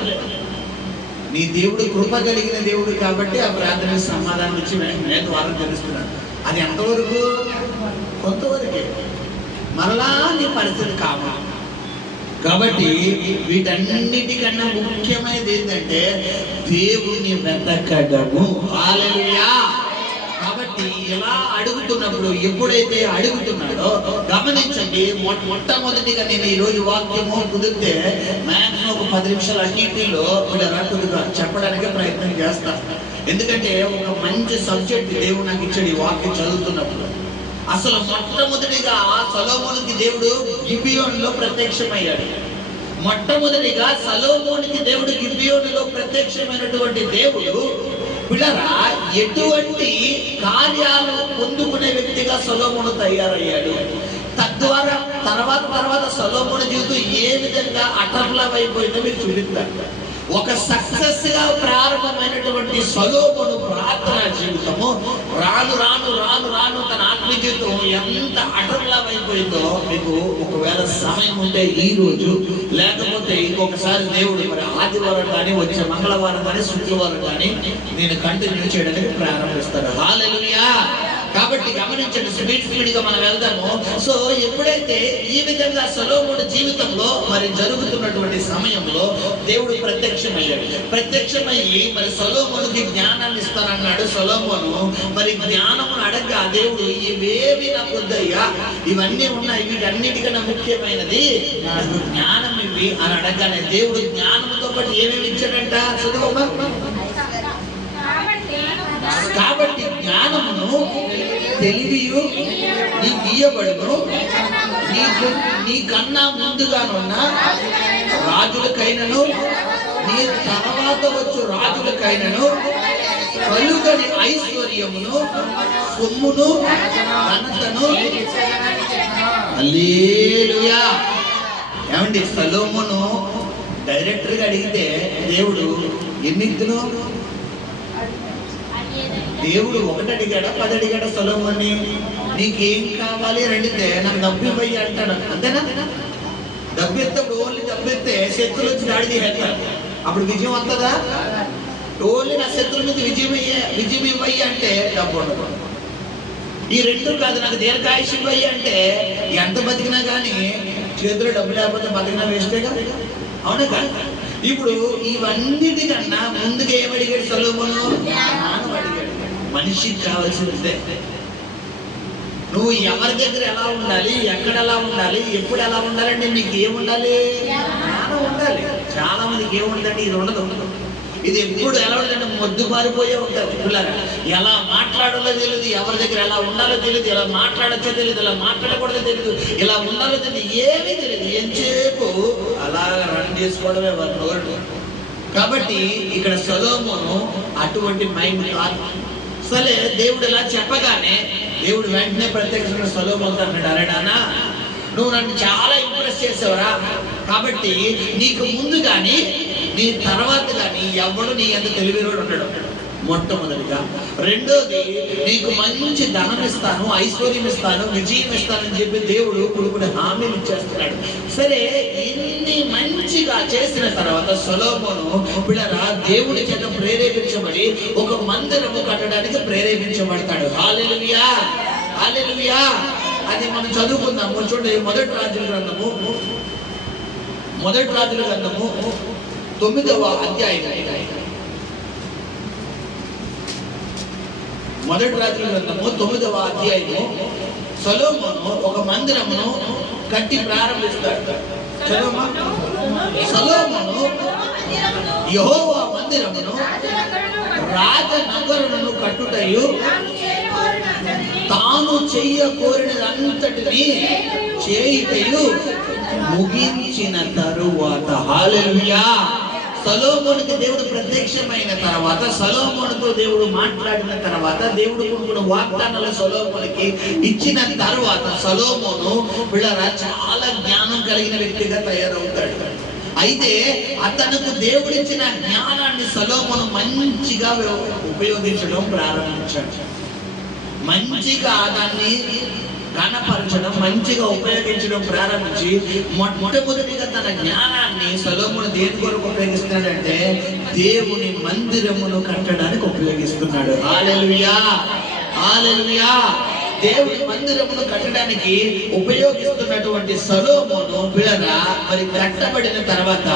నీ దేవుడు కృప కలిగిన దేవుడు కాబట్టి ఆ ప్రార్థనకి సమాధానం ఇచ్చి వెంటనే ద్వారం తెలుస్తున్నాడు. అది ఎంతవరకు? కొంతవరకే. మరలా నీ పరిస్థితి కావాలి. కాబట్టి వీటన్నిటికన్నా ముఖ్యమైనది ఏంటంటే దేవుని వెతకడము. హల్లెలూయా. కాబట్టి ఇలా అడుగుతున్నప్పుడు, ఎప్పుడైతే అడుగుతున్నాడో గమనించండి. మొట్టమొదటిగా నేను ఈ రోజు వాక్యము కుదిరితే మ్యాక్సిమం ఒక 10 నిమిషాలు అన్నింటిలో కొద్దిగా చెప్పడానికి ప్రయత్నం చేస్తాను. ఎందుకంటే ఒక మంచి సబ్జెక్ట్ దేవుడు నాకు ఇచ్చాడు ఈ వాక్యం చదువుతున్నప్పుడు. అసలు మొట్టమొదటిగా సొలొమోనుకి దేవుడు గిబియోనులో ప్రత్యక్షమయ్యాడు. మొట్టమొదటిగా సొలొమోనుకి దేవుడు గిబియోనులో ప్రత్యక్షమైనటువంటి దేవుడు పిల్లరా ఎటువంటి కార్యాలు పొందుకునే వ్యక్తిగా సొలొమోను తయారయ్యాడు. తద్వారా తర్వాత సొలొమోను జీవితం ఏ విధంగా అటర్లవ్ అయిపోయిందో మీకు చూపిస్తాడు. ఒక సక్సెస్ గా ప్రారంభమైనటువంటి సొలొమోను ప్రార్థన జీవితము రాను రాను రాను రాను తన ఆత్మీయ జీవితం ఎంత అటర్లవ్ అయిపోయిందో మీకు ఒకవేళ సమయం ఉంటే ఈ రోజు, లేకపోతే ఇంకొకసారి దేవుడు మరి ఆదివారం కానీ వచ్చే మంగళవారం కానీ శుక్రవారం కానీ నేను కంటిన్యూ చేయడానికి ప్రారంభిస్తాను. హల్లెలూయా. కాబట్టి గమనించండి, స్పీడ్ గా మనం వెళ్దాము. సో ఎప్పుడైతే ఈ విధంగా సొలొమోను జీవితంలో మరి జరుగుతున్నటువంటి సమయంలో దేవుడు ప్రత్యక్షమయ్యి మరి సొలొమోనుకి జ్ఞానాన్ని ఇస్తానన్నాడు. సొలొమోను మరి జ్ఞానమును అడగగా దేవుడు ఇవేవి నాకు వద్దయ్యా, ఇవన్నీ ఉన్నాయి, వీటన్నిటికన్నా ముఖ్యమైనది నాకు జ్ఞానం ఇవి అని అడగగానే దేవుడు జ్ఞానంతో పాటు ఏమేమి ఇచ్చాడంట? కాబట్టి జ్ఞానమును తెలివియు నీకు ఇయ్యబడును, నీ కన్నా ముందుగానున్న రాజులకైనను నీ తర్వాత వచ్చు రాజులకైనను కలుగని ఐశ్వర్యమును సొమ్మును ఘనతను. హల్లెలూయా. ఏమండి, సొలొమోను డైరెక్టర్ గా అడిగితే దేవుడు ఎన్నింతును? దేవుడు 1 అడిగాడా 10 అడిగాడా సొలొమోన్ని? నీకేం కావాలి అని అడిగితే నాకు డబ్బు ఇవ్వయ్యి అంటాడు. అంతేనా? డబ్బు ఎత్తప్పుడు ఓన్లీ డబ్బు ఎత్తే శత్రులు వచ్చి దాడి చేస్తారు. అప్పుడు విజయం వస్తుందా? ఓన్లీ నా శత్రుల మీద విజయం ఇవ్వయ్యి అంటే డబ్బు ఉండదు. ఈ రెండు కాదు, నాకు దీర్ఘాయుష్ ఇవ్వయ్యి అంటే ఎంత బతికినా కానీ చేతిలో డబ్బు లేకపోతే బతికినా వేస్టే కదా. అవునా కాదు? ఇప్పుడు ఇవన్నిటికన్నా ముందుగా ఏమడిగాడు సొలొమోను? జ్ఞానం అడిగాడు. మనిషికి కావాల్సిందే. నువ్వు ఎవరి దగ్గర ఎలా ఉండాలి, ఎక్కడ ఎలా ఉండాలి, ఎప్పుడు ఎలా ఉండాలంటే నీకు ఏముండాలి? జ్ఞానం ఉండాలి. చాలా మందికి ఏముందండి? ఇది ఉండదు. ఇది ఎప్పుడు ఎలా ఉంటుందంటే మొద్దు పారిపోయే ఉంటుంది. పిల్లలు ఎలా మాట్లాడాలో తెలియదు, ఎవరి దగ్గర ఎలా ఉండాలో తెలియదు, ఎలా మాట్లాడచ్చో తెలియదు, ఎలా మాట్లాడకూడదో తెలియదు, ఇలా ఉండాలో తెలియదు, ఏమీ తెలియదు. ఎంతసేపు అలా రన్ చేసుకోవడమే వారి నోరు. కాబట్టి ఇక్కడ సొలొమోను అటువంటి మైండ్ కాదు. సరే, దేవుడు ఇలా చెప్పగానే దేవుడు వెంటనే ప్రత్యక్షంగా సొలొమోనుతో అన్నాడు, అరే నాన్న, నువ్వు నన్ను చాలా ఇంప్రెస్ చేసావురా, కాబట్టి నీకు ముందు కానీ నీ తర్వాత కానీ ఎవడు నీ అంత తెలివిలోడు ఉంటాడు. మొట్టమొదటిగా. రెండోది, నీకు మంచి ధనం ఇస్తాను, ఐశ్వర్యం ఇస్తాను, విజయం ఇస్తానని చెప్పి దేవుడు కొడుకుని హామీలు ఇచ్చేస్తున్నాడు. సరే, ఇన్ని మంచిగా చేసిన తర్వాత సొలొమోను పిల్లరా దేవుడి చేత ప్రేరేపించబడి ఒక మందిరము కట్టడానికి ప్రేరేపించబడతాడు. హల్లెలూయా, హల్లెలూయా. అది మనం చదువుకుందాము. చూడండి, మొదటి రాజుల గ్రంథము 9వ అధ్యాయం మొదటి రాజుల గ్రంథము 9వ అధ్యాయము సొలొమోను ఒక మందిరమును కట్టి ప్రారంభిస్తాడు. సొలొమోను యెహోవా మందిరమును రాజనగరులను కట్టుటయు తాను చెయ్య కోరినదంతటిని చేయుటయు ముగించిన తరువాత, హల్లెలూయా, సొలొమోనుకి దేవుడు ప్రత్యక్షమైన తర్వాత, సొలొమోనుతో దేవుడు మాట్లాడిన తర్వాత, దేవుడు కొన్ని వాగ్దానాలు సొలొమోనుకి ఇచ్చిన తర్వాత సొలొమోను వీళ్ళరా చాలా జ్ఞానం కలిగిన వ్యక్తిగా తయారవుతాడు. అయితే అతనికి దేవుడిచ్చిన జ్ఞానాన్ని సొలొమోను మంచిగా ఉపయోగించడం ప్రారంభించాడు. మంచిగా దాన్ని కనపరచడం, మంచిగా ఉపయోగించడం ప్రారంభించి మొట్టమొదటిగా తన జ్ఞానాన్ని సొలొమోను దేని కొరకు ఉపయోగిస్తున్నాడంటే దేవుని మందిరమును కట్టడానికి ఉపయోగిస్తున్నాడు. హల్లెలూయా, హల్లెలూయా. దేవుని మందిరమును కట్టడానికి ఉపయోగిస్తున్నటువంటి సొలొమోను పిల్లరా మరి కట్టబడిన తర్వాత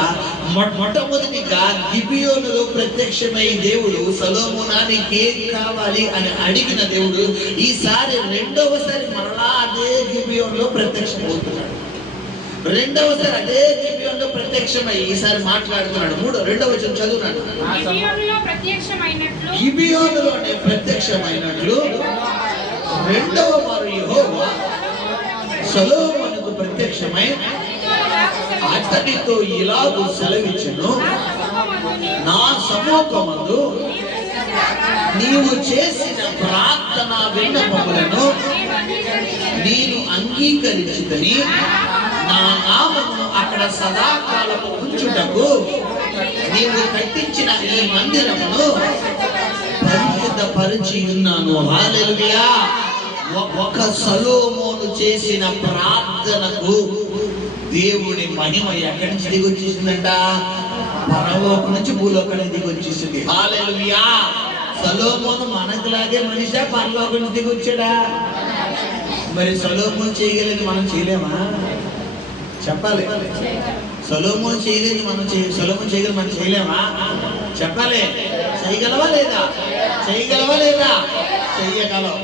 మొట్టమొదటిగా గిబియోనులో ప్రత్యక్షమై దేవుడు సొలొమోనానికి ఏం కావాలి అని అడిగిన దేవుడు ఈసారి రెండవసారి మరలా అదే గిబియోనులో ప్రత్యక్షమవుతున్నాడు. రెండవసారి అదే గిబియోనులో ప్రత్యక్షమై ఈసారి మాట్లాడుతున్నాడు. రెండవ వచనం చదువున్నాడు. గిబియోనులోనే ప్రత్యక్షమైనట్లు రెండవ మారు యెహోవా సొలొమోనుకు ప్రత్యక్షమై అతనితో ఇలాగూ సెలవిచ్చెను, నా సముఖమందు నీవు చేసిన ప్రార్థన విన్నపములను నేను అంగీకరించుకొని నా నామమును అక్కడ సదాకాలము ఉంచుటకు నీవు కట్టించిన ఈ మందిరమును పరిశుద్ధపరిచి ఉన్నాను. హల్లెలూయా. ఒక సొలొమోను చేసిన ప్రార్థనకు దేవుని మహిమ ఎక్కడి నుంచి దిగి వచ్చేసిందంట? పరలోకం నుంచి భూలోకానికి దిగి వచ్చేసింది. హల్లెలూయా. సొలొమోను మనకులాగే మనిషా పరలోకం నుంచి దిగి వచ్చాడా? మరి సొలొమోను చేయగలిగింది మనం చేయలేమా? చెప్పాలి. సొలొమోను చేయలేదు సొలొమోను చేయగలిగి మనం చేయలేమా? చెప్పాలి. చేయగలవా లేదా? చేయగలవా లేదా? చెయ్యగలవు.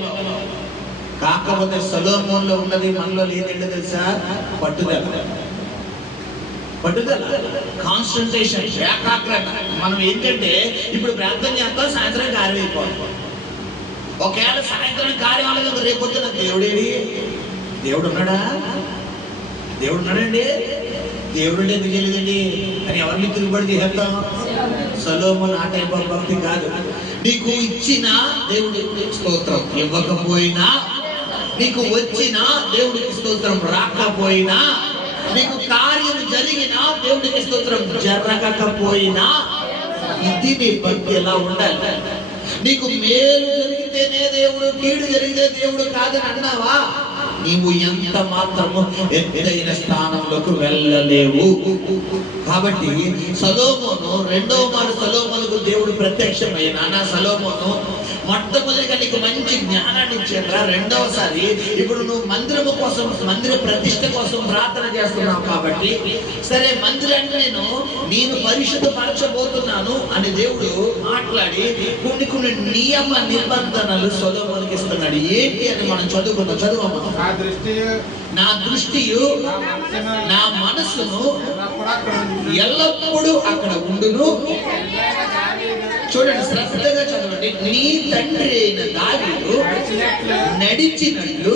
కాకపోతే సొలొమోనులో ఉన్నది మనలో లేదేంటో తెలుసా? పట్టుదల, కాన్సంట్రేషన్, ఏకాగ్రత. మనం ఏంటంటే ఇప్పుడు ప్రార్థన చేస్తాం, సాయంత్రం కార్యం అయిపోవాలి. ఒకవేళ సాయంత్రం కార్యం అవ్వలేదు, రేపు పొద్దున దేవుడేడి? దేవుడు ఉన్నాడా? దేవుడు ఉన్నాడండి? దేవుడు ఎందుకు చేయలేదండి అని ఎవరిని తిరుగుబడి చేసేద్దాం? సొలొమోను ఆ టైప్ ఆఫ్ భక్తి కాదు. నీకు ఇచ్చిన దేవుడికి స్తోత్రం, ఇవ్వకపోయినా నీకు వచ్చిన దేవుడికి స్తోత్రం, రాకపోయినా నీకు కార్యం జరిగిన దేవుడికి స్తోత్రం, జరగకపోయినా ఇది నీ భక్తి ఎలా ఉండాలి? నీకు మేలు జరిగితేనే దేవుడు, కీడు జరిగితే దేవుడు కాదని అన్నావా? నీవు ఎంత మాత్రము ఎత్తైన స్థానంలోకి వెళ్ళలేవు. కాబట్టి సొలొమోను రెండవ మారు సొలొమోనుకు దేవుడు ప్రత్యక్షమైన, నా సొలొమోను మొట్టమొదటిగా నీకు మంచి జ్ఞానాన్ని ఇచ్చారా, రెండవసారి ఇప్పుడు నువ్వు మందిరము కోసం, మందిర ప్రతిష్ట కోసం ప్రార్థన చేస్తున్నావు కాబట్టి సరే మందిరాన్ని నేను పరిశుద్ధపరచబోతున్నాను అని దేవుడు మాట్లాడి కొన్ని నియమ నిబంధనలు సొలొమోనుకి ఇస్తున్నాడు. ఏంటి అని మనం చదువుకుందాం. నా దృష్టియు నా మనసును ఎల్లప్పుడూ అక్కడ ఉండును. చూడండి, శ్రద్ధగా చదవండి. నీ తండ్రి అయిన దావీదు నడిచినట్లు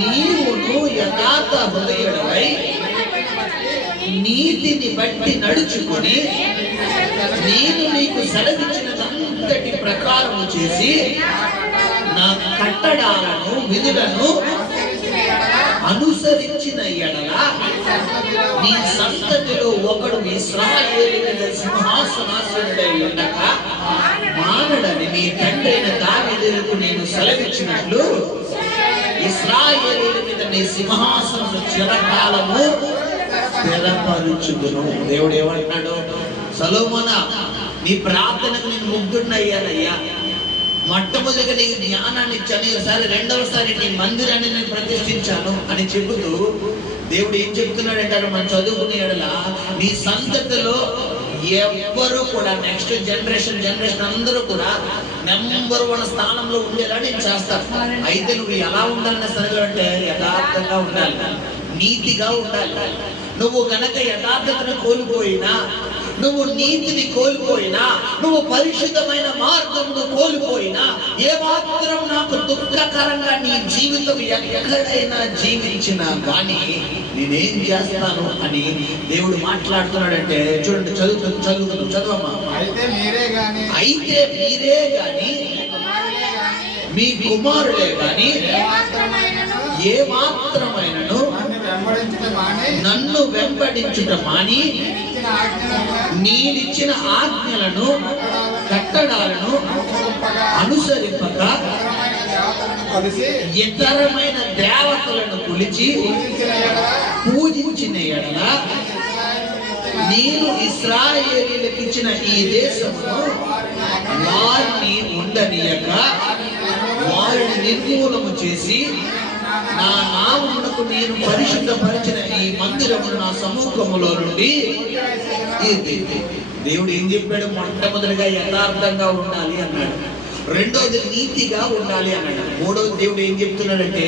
నీవును యథార్థ హృదయుడవై నీతిని బట్టి నడుచుకొని నేను నీకు సెలవిచ్చినదంతటి ప్రకారము చేసి నా కట్టడాలను విధులను అనుసరించిన ఎడల నీ సంతతిలో ఒకడు ఇశ్రాయేలు మీద సింహాసనాసనుడై ఉండక మానడని నీ తండ్రి అయిన దావీదుకు నేను సెలవిచ్చినట్లు ఇశ్రాయేలు మీద నీ సింహాసనము చిరకాలము స్థిరపరుచుదును. దేవుడు ఏమంటున్నాడు? సొలొమోనా, నీ ప్రార్థనకు నేను ముగ్ధుడినయ్యానయ్యా. మొట్టమొదటిగా నీకు జ్ఞానాన్ని ఇచ్చాను, ఈసారి రెండవసారి నీ మందిరాన్ని నేను ప్రతిష్ఠించాను అని చెబుతూ దేవుడు ఏం చెప్తున్నాడు అంటారు? మనం చదువుకునే ఎడల నీ సంతతిలో ఎవ్వరు కూడా నెక్స్ట్ జనరేషన్ అందరూ కూడా నెంబర్ 1 స్థానంలో ఉండేలా నేను చేస్తాను. అయితే నువ్వు ఎలా ఉండాలనే సరిగా అంటే యథార్థంగా ఉండాలి, నీతిగా ఉండాలి. నువ్వు కనుక యథార్థతను కోల్పోయినా, నువ్వు నీతిని కోల్పోయినా, నువ్వు పరిశుద్ధమైన మార్గమును కోల్పోయినా, ఏమాత్రం నాకు దుఃఖకరంగా నీ జీవితం ఎక్కడైనా జీవించినా కానీ నేనేం చేస్తాను అని దేవుడు మాట్లాడుతున్నాడంటే చూడండి, చదువమ్మా. అయితే మీరే గాని మీ కుమారులే గాని ఏ మాత్రమైనను నన్ను వెంబడించుట మాని నీనిచ్చిన ఆజ్ఞలను కట్టడాలను అనుసరింపక ఇతరమైన దేవతలను కొలిచి పూజించిన ఎడల నేను ఇశ్రాయేలీయులకు ఇచ్చిన ఈ దేశమును వారిని ఉండనీయక వారిని నిర్మూలము చేసి నా నామమునకు నేను పరిశుద్ధపరిచిన ఈ మందిరమును నా సముఖములో నుండి దేవుడు ఏం చెప్పాడు? మొట్టమొదటిగా యథార్థంగా ఉండాలి అన్నాడు. రెండోది నీతిగా ఉండాలి అన్నాడు. మూడోది దేవుడు ఏం చెప్తున్నాడంటే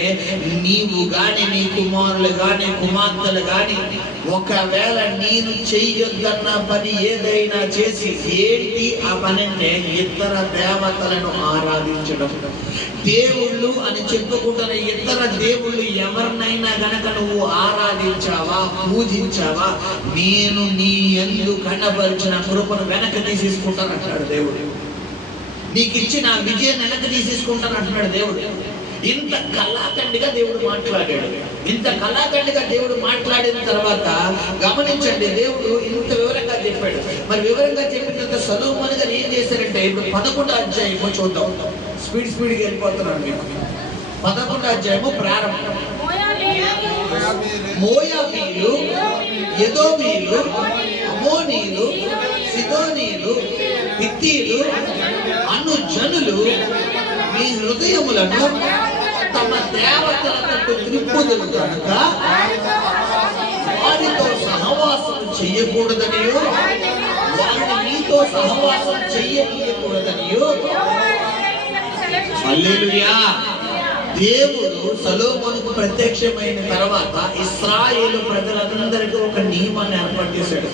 నీవు గాని నీ కుమారులు గాని కుమార్తెలు గాని ఒకవేళ నేను చెయ్యొద్దన్న పని ఏదైనా చేసి, ఏంటి ఆ పని అంటే ఇతర దేవతలను ఆరాధించడం. దేవుళ్ళు అని చెప్పుకుంటున్న ఇతర దేవుళ్ళు ఎవరినైనా గనక నువ్వు ఆరాధించావా, పూజించావా, నేను నీ యందు కనబరిచిన కృపను వెనక తీసేసుకుంటాను అంటాడు దేవుడు. నీకు ఇచ్చిన విజయాన్ని వెనక తీసేసుకుంటాను అంటున్నాడు దేవుడు. ఇంత కళాఖండిగా దేవుడు మాట్లాడాడు. ఇంత కళాఖండిగా దేవుడు మాట్లాడిన తర్వాత గమనించండి, దేవుడు ఇంత వివరంగా చెప్పాడు. మరి వివరంగా చెప్పినంత సొలొమోను గారు ఏం చేశారంటే, ఇప్పుడు 11వ అధ్యాయము చూద్దాం. స్పీడ్గా వెళ్ళిపోతున్నాను మీకు. 11వ అధ్యాయము ప్రారంభం. మోయాబీలు, ఎదోమీలు, అమ్మోనీలు, సిదోనీలు, హిత్తీలు అను జనులు మీ హృదయములను తమ దేవతలకు త్రిప్పుదులు కనుక వారితో సహవాసం చెయ్యకూడదనియో, వారిని మీతో సహవాసం చెయ్యకూడదనియో. హల్లెలూయా. దేవుడు సొలొమోనుకు ప్రత్యక్షమైన తర్వాత ఇశ్రాయేలు ప్రజలందరికీ ఒక నియమాన్ని ఏర్పాటు చేశాడు.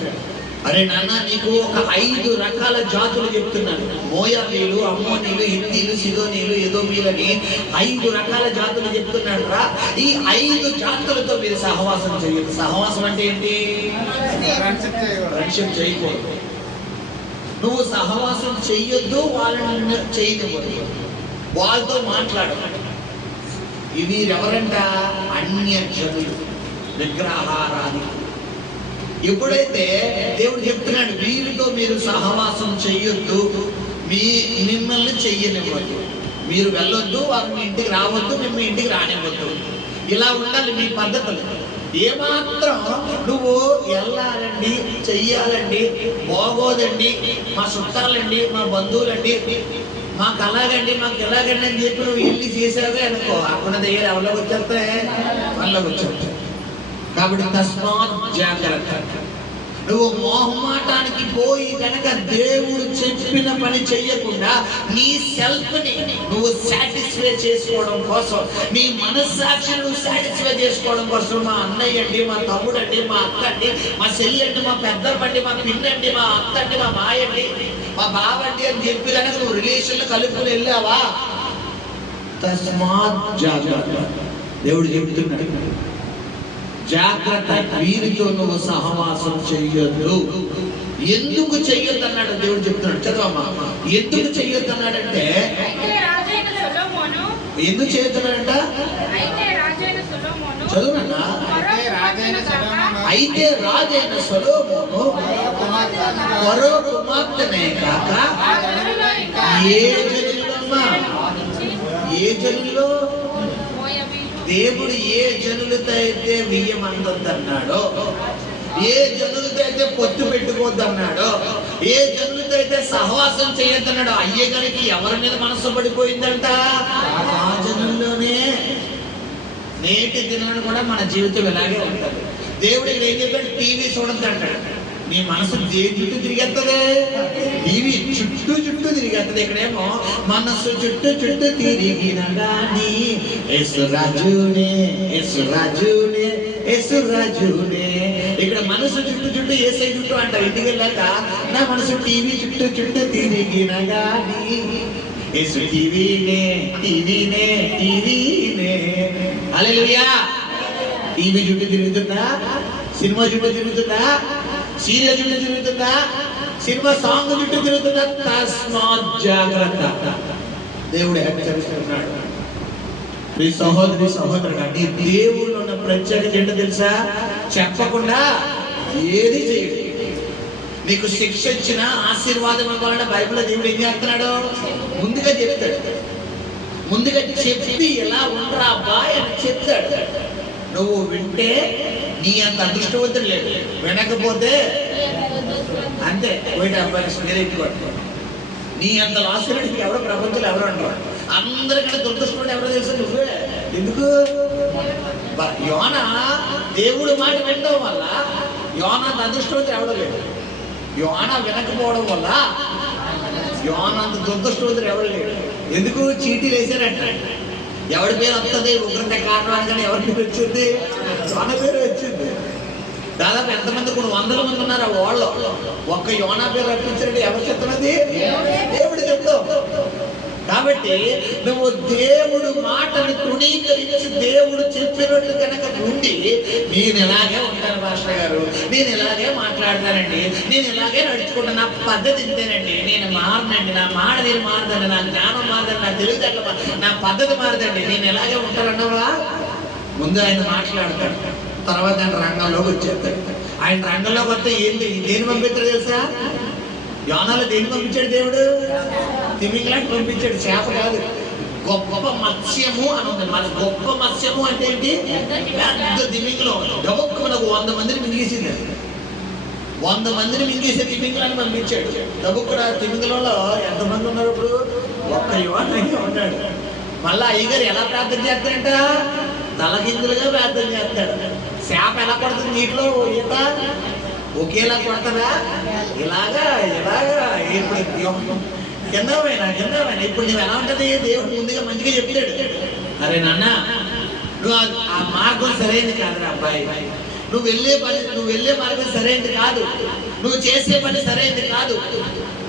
అరే నాన్న, నీకు ఒక 5 రకాల జాతులు చెప్తున్నాను. మోయాబీలు, అమ్మోనీలు, హిత్తీలు, సిదోనీలు, ఎదోమీలని 5 రకాల జాతులు చెప్తున్నాడు రా. ఈ 5 జాతులతో మీరు సహవాసం చేయొద్దు. సహవాసం అంటే ఏంటి? ఫ్రెండ్షిప్ చేయకూడదు. నువ్వు సహవాసం చెయ్యొద్దు, వాళ్ళని చేయకూడదు, వాళ్ళతో మాట్లాడదు. ఇవి ఎవరంట? అన్య జనులు, విగ్రహారాధి. ఎప్పుడైతే దేవుడు చెప్తున్నాడు వీరితో మీరు సహవాసం చెయ్యొద్దు, మిమ్మల్ని చెయ్యనివ్వద్దు, మీరు వెళ్ళొద్దు, వారు మీ ఇంటికి రావద్దు, మేము ఇంటికి రానివ్వద్దు, ఇలా ఉండాలి మీ పద్ధతులు. ఏమాత్రం నువ్వు వెళ్ళాలండి, చెయ్యాలండి, బాగోదండి, మా చుట్టాలండి, మా బంధువులండి, మాకు అలాగండి, మాకు ఎలాగండి అని చెప్పి నువ్వు వెళ్ళి చేసావే అనుకో, అక్కడ దగ్గర ఎవరికి వచ్చేస్తే వాళ్ళకి వచ్చేస్తాయి. కాబట్టి తస్మాత్ జాగ్రత్త. నువ్వు మోహమాటానికి పోయి కనుక దేవుడు చెప్పిన పని చెయ్యకుండా నీ సెల్ఫ్ ని నువ్వు సాటిస్ఫై చేసుకోవడం కోసం, నీ మనస్సాక్షిని నువ్వు సాటిస్ఫై చేసుకోవడం కోసం, మా అన్నయ్య అండి, మా తమ్ముడు అండి, మా అక్క అండి, మా చెల్లి అండి, మా పెద్దప్పండి, మా పిన్నండి, మా అత్త అండి, మా మాయండి, మా బావండి అని చెప్పి కనుక నువ్వు రిలేషన్లు కలుపుకుని వెళ్ళావా, తస్మాత్ జాగ్రత్త. దేవుడు చెబుతున్నాడు జాగ్రత్త, వీరితో నువ్వు సహవాసం చెయ్యొద్దు. ఎందుకు చెయ్యొద్దు అన్నాడు దేవుడు చెప్తున్నాడు. చదవమ్మా. ఎందుకు చెయ్యొద్దు అన్నాడంటే, ఎందుకు చేయొద్దన్నాడంట? చదువునన్నా. అయితే రాజైన సొలొమోను మరో కుమార్తెనే కాక ఏ జనుల్లో దేవుడు ఏ జనులతో అయితే వియ్యమందొద్దన్నాడో, ఏ జనులతో అయితే పొత్తు పెట్టుకోవద్దన్నాడో, ఏ జనులతో అయితే సహవాసం చేయొద్దన్నాడో, అయ్యగారికి ఎవరి మీద మనసు పడిపోయిందంట? ఆ జనుల్లోనే. నేటి దినాన్ని కూడా మన జీవితం ఇలాగే ఉంటుంది. దేవుడు ఇక్కడ ఏం చెప్పాడు? టీవీ చూడద్దు అంటాడు. నీ మనసు దేని చుట్టూ తిరిగేస్తుంది? టీవీ చుట్టూ చుట్టూ తిరిగేస్తుంది. ఇక్కడేమో మనసు చుట్టూ చుట్టూ తిరిగిన గాని యేసురాజునే యేసురాజునే యేసురాజునే. ఇక్కడ మనసు చుట్టూ చుట్టూ యేసయ్య చుట్టూ అంటారు. ఇంటికి వెళ్ళాక నా మనసు టీవీ చుట్టూ చుట్టూ తిరిగిన గాని యేసు టీవీనే టీవీనే టీవీనే. హల్లెలూయా. టీవీ చుట్టూ తిరుగుతుందా? సినిమా చుట్టూ తిరుగుతుందా? సీరియల్ చుట్టూ తిరుగుతుందా? సినిమా సాంగ్ చుట్టూ తిరుగుతుందా? తస్మాత్ జాగ్రత్త. దేవుడు హెచ్చరిస్తున్నాడు. నీ సహోదరి సహోదరుడా, నీ దేవుళ్ళు ఉన్న ప్రత్యేకత ఏంటో తెలుసా? చెప్పకుండా ఏది చేయడు. నీకు శిక్ష ఇచ్చిన ఆశీర్వాదం ఇవ్వాలంటే బైబిల్లో దేవుడు ఏం చేస్తున్నాడు? ముందుగా చెప్తాడు. ముందుగా చెప్పి ఎలా ఉండరా అబ్బాయి అని చెప్తాడు. నువ్వు వింటే నీ అంత అదృష్టవంతుడు లేడు, వినకపోతే అంతే పోయిన అబ్బాయి. నీ అంత లాస్ట్కి ఎవరో ప్రపంచంలో ఎవరు అంటారు? అందరికీ దురదృష్టం ఎవరో తెలుసు నువ్వే. ఎందుకు? యోనా దేవుడు మాట వినడం వల్ల యోనా అంత అదృష్టవంతుడు ఎవడో లేదు. యోనా వినకపోవడం వల్ల యోనా అంత దురదృష్టవంతుడు ఎవరు లేడు. ఎందుకు? చీటీలు వేసారంట. ఎవరి పేరు వస్తుంది? ఉగ్రత కారణం కానీ ఎవరి పేరు వచ్చింది? యోనా పేరు వచ్చింది. దాదాపు ఎంతమంది? కొన్ని 100 మంది ఉన్నారు. వాళ్ళు ఒక్క యోనా పేరు రప్పించండి. ఎవరు చెప్తున్నది? దేవుడు చెప్తావు. కాబట్టి నువ్వు దేవుడు మాటను తృణీకరించి దేవుడు చెప్పినట్టు కనుక ఉండి, నేను ఇలాగే ఉంటాను మాస్టర్ గారు, నేను ఇలాగే మాట్లాడతానండి, నేను ఇలాగే నడుచుకుంటాను, నా పద్ధతి ఇంతేనండి, నేను మారనండి, నా మాట తీరు మారదండి, నా జ్ఞానం మారదండి, నా తెలివితేటలు నా పద్ధతి మారదండి, నేను ఇలాగే ఉంటానన్నావా? ముందు ఆయన మాట్లాడతాడు, తర్వాత ఆయన రంగంలోకి వచ్చేస్తాడు. ఆయన రంగంలోకి వస్తే ఏంటి? దేని పంపిస్తాడు తెలుసా? యోనాలో దేని పంపించాడు దేవుడు? తిమింగలాంటి పంపించాడు, చేప కాదు. గొప్ప మత్స్యము అని ఉంది. మన గొప్ప మత్స్యము అంటే ఏంటి? పెద్ద తిమింగలం. డబ్బు మనకు 100 మందిని మింగేసింది. 100 మందిని మింగేసే తిమింగలాన్ని పంపించాడు. డబ్బు కూడా తిమింగలంలో ఎంతమంది ఉన్నారు? ఇప్పుడు ఒక్క యోనా ఉన్నాడు. మళ్ళా అయ్యగారు ఎలా ప్రార్థన చేస్తాడంట? తలకిందులుగా ప్రార్థన చేస్తాడు. చేప ఎలా పడుతుంది నీటిలో? ఈత ఒకేలా కొడతారా? ఇలాగా ఇలాగా. ఇప్పుడు కిందమైనా ఇప్పుడు నువ్వు ఎలా ఉంటుంది? దేవుడు ముందుగా మంచిగా చెప్తాడు. అరే నాన్న, నువ్వు ఆ మార్గం సరైనది కాదురా అబ్బాయి, నువ్వు వెళ్ళే మార్గం సరైనది కాదు, నువ్వు చేసే పని సరైనది కాదు,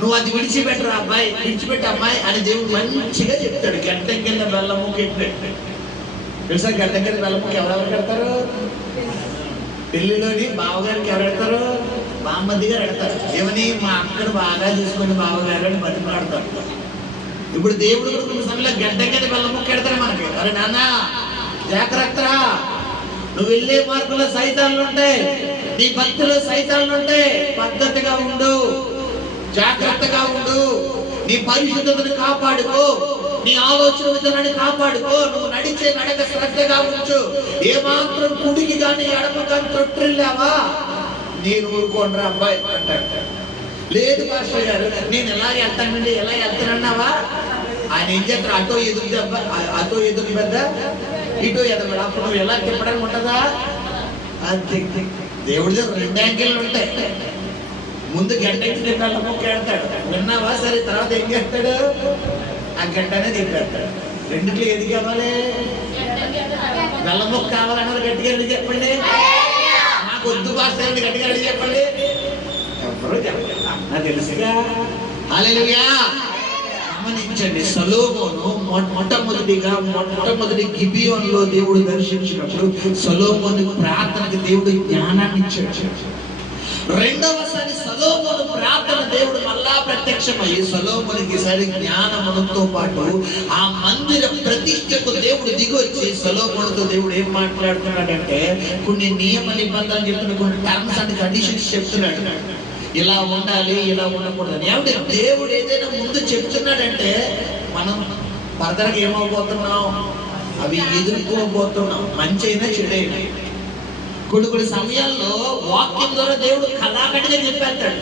నువ్వు అది విడిచిపెట్టరు అబ్బాయి, విడిచిపెట్టు అమ్మాయి అని దేవుడు మంచిగా చెప్తాడు. గడ్డం కింద బెల్లము కట్టినట్టు. తెలుసా గడ్డం కింద బెల్లము ఎవరెవరు కడతారు? పెళ్లిలోని బావగారికి ఎవరు పెడతారు? బామ్మద్ది గారు పెడతారు. ఏమని? మా అక్కడ బాగా చూసుకుని బావగారు అని బతిమాడతారు. ఇప్పుడు దేవుడు కూడా కొన్ని సమయంలో గడ్డం కింద బెల్ల ముక్క పెడతారు మనకి. అరే నాన్న జాగ్రత్త, నువ్వు వెళ్ళే మార్గంలో సైతాన్లు ఉంటాయి, నీ భక్తిలో సైతాన్లు ఉంటాయి, పద్ధతిగా ఉండు, జాగ్రత్తగా ఉండు, నీ పరిశుద్ధతను కాపాడుకో, నీ ఆలోచన విధానాన్ని కాపాడుకో, నువ్వు నడిచే నడక శ్రద్ధగా ఉంచు. ఏమాత్రం కుడికి కానీ ఎడమ కానీ తొట్టిల్లావా నేను ఊరుకోండి అబ్బాయి అంటాడు. లేదు పాస్టర్ గారు, నేను ఎలా వెళ్తానండి, ఎలా వెళ్తానన్నావా? ఆయన ఏం చేస్తారు? అటో ఎదురు దెబ్బ, అటో ఎదురు పెద్ద, ఇటో ఎదగడు. అప్పుడు నువ్వు ఎలా తిప్పడానికి ఉంటుందా? అంతే. దేవుడి దగ్గర 2 యాంగిళ్ళు ఉంటాయి. ముందు గడ్డకి బెల్ల ముక్క పెడతాడు, విన్నావా? సరే, తర్వాత ఏం చేస్తాడు? ఆ గడ్డనే తిప్పెడతాడు. రెండిట్లో ఏది కావాలి? బెల్ల ముక్క కావాలన్నారు. గట్టిగా ఎందుకు చెప్పండి? నాకు వద్దు పాస్టర్ గట్టిగా అడిగి చెప్పండి. ఎవరు చెప్పండి, నాకు తెలుసుగా. హల్లెలూయా. గమనించండి, సొలొమోను మొట్టమొదటి గిబియోనులో దేవుడు దర్శించినప్పుడు సొలొమోను ప్రార్థనకు దేవుడు జ్ఞానాన్ని ఇచ్చాడు. రెండవసారి సొలొమోను ప్రార్థన దేవుడు మళ్ళా ప్రత్యక్షమయ్యి సొలొమోనుకి సరి జ్ఞానముతో పాటు ఆ మందిర ప్రతిష్టకు దేవుడు దిగొచ్చి సొలొమోనుతో దేవుడు ఏం మాట్లాడుతున్నాడంటే కొన్ని నియమ నిబంధనలు చెప్తున్న కొన్ని టర్మ్స్ అండ్ కండిషన్స్ చెప్తున్నాడు. ఇలా ఉండాలి, ఇలా ఉండకూడదు. ఏమంటే దేవుడు ఏదైనా ముందు చెప్తున్నాడంటే మనం ఫర్దర్గా ఏమవబోతున్నాం? అవి ఎదుర్కోబోతున్నాం, మంచి అయినా చెడైనా. కొన్ని సమయాల్లో వాక్యం ద్వారా దేవుడు కళాకటిగా చెప్పేస్తాడు.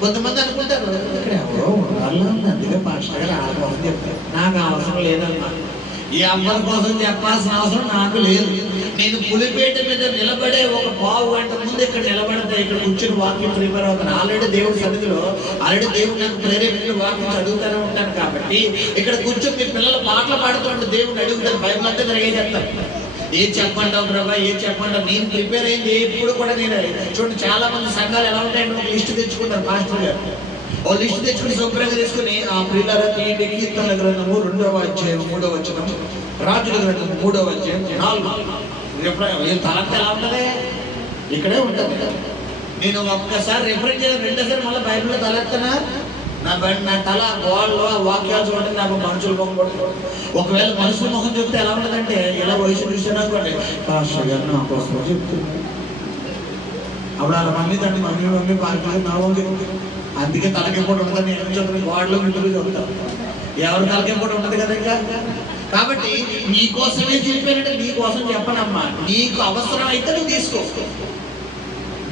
కొంతమంది అనుకుంటారు ఇక్కడ ఎవరో అందుకే పాస్టర్ గారు ఆ కోసం చెప్తారు, నాకు అవసరం లేదన్నా. ఈ అమ్మల కోసం చెప్పాల్సిన అవసరం నాకు లేదు. నేను పులిపేట మీద నిలబడే ఒక పావు గంట ముందు ఇక్కడ నిలబడితే ఇక్కడ కూర్చుని వాక్యం ప్రిపేర్ అవుతాను. ఆల్రెడీ దేవుడి సన్నిధిలో దేవుడు నాకు ప్రేరేపించిన వాక్యం చదువుతూనే ఉంటాను కాబట్టి ఇక్కడ కూర్చొని మీ పిల్లలు పాటలు పాడుతుంటే దేవుడిని అడుగుతాను. బైబిల్ అంతా తిరిగే చెప్తాను. ఏం చెప్పంటావు ప్రభా, ఏం చెప్పంటావు. నేను ప్రిపేర్ అయింది ఎప్పుడు కూడా నేను చూడండి, చాలా మంది సంఘాలు ఎలా ఉంటాయంటే ఒక లిస్ట్ తెచ్చుకుంటారు. మాస్టర్ గారు ఓ లిస్ట్ తెచ్చుకుని శుభ్రంగా తీసుకుని ఆ ప్రియులారా తీయండి, కీర్తనల గ్రంథము 2వ అధ్యాయం 3వ వచనం, రాజుల గ్రంథం 3వ అధ్యాయం 4. తలంతా ఎలా ఉంటుంది? ఇక్కడే ఉంటుంది. నేను ఒక్కసారి రిఫరెన్స్ చేయాలి, రెండోసారి మళ్ళీ బైబిల్లో తలెత్తనా నా తల గోళ్ళలో వాక్యాలు చూడండి, నాకు మనుషుల ముఖం కూడా. ఒకవేళ మనుషుల ముఖం చెప్తే ఎలా ఉంటుందంటే ఇలా వయసు చూసాను అనుకోండి, పాస్టర్ గారు నా కోసం చెప్తున్నా. అప్పుడు అలా మమ్మీ తండ్రి మమ్మీ పాస్టర్ నా వంగి, అందుకే తలకెప్పుడు ఉంటుంది. నేను చెప్తాను గోడలో ఇంటిలో చెప్తాను, ఎవరి తలకెప్పుడు ఉండదు కదా ఇంకా. కాబట్టి నీకోసమే చెప్పానంటే నీకోసం చెప్పనమ్మా. నీకు అవసరం అయితే నువ్వు తీసుకో.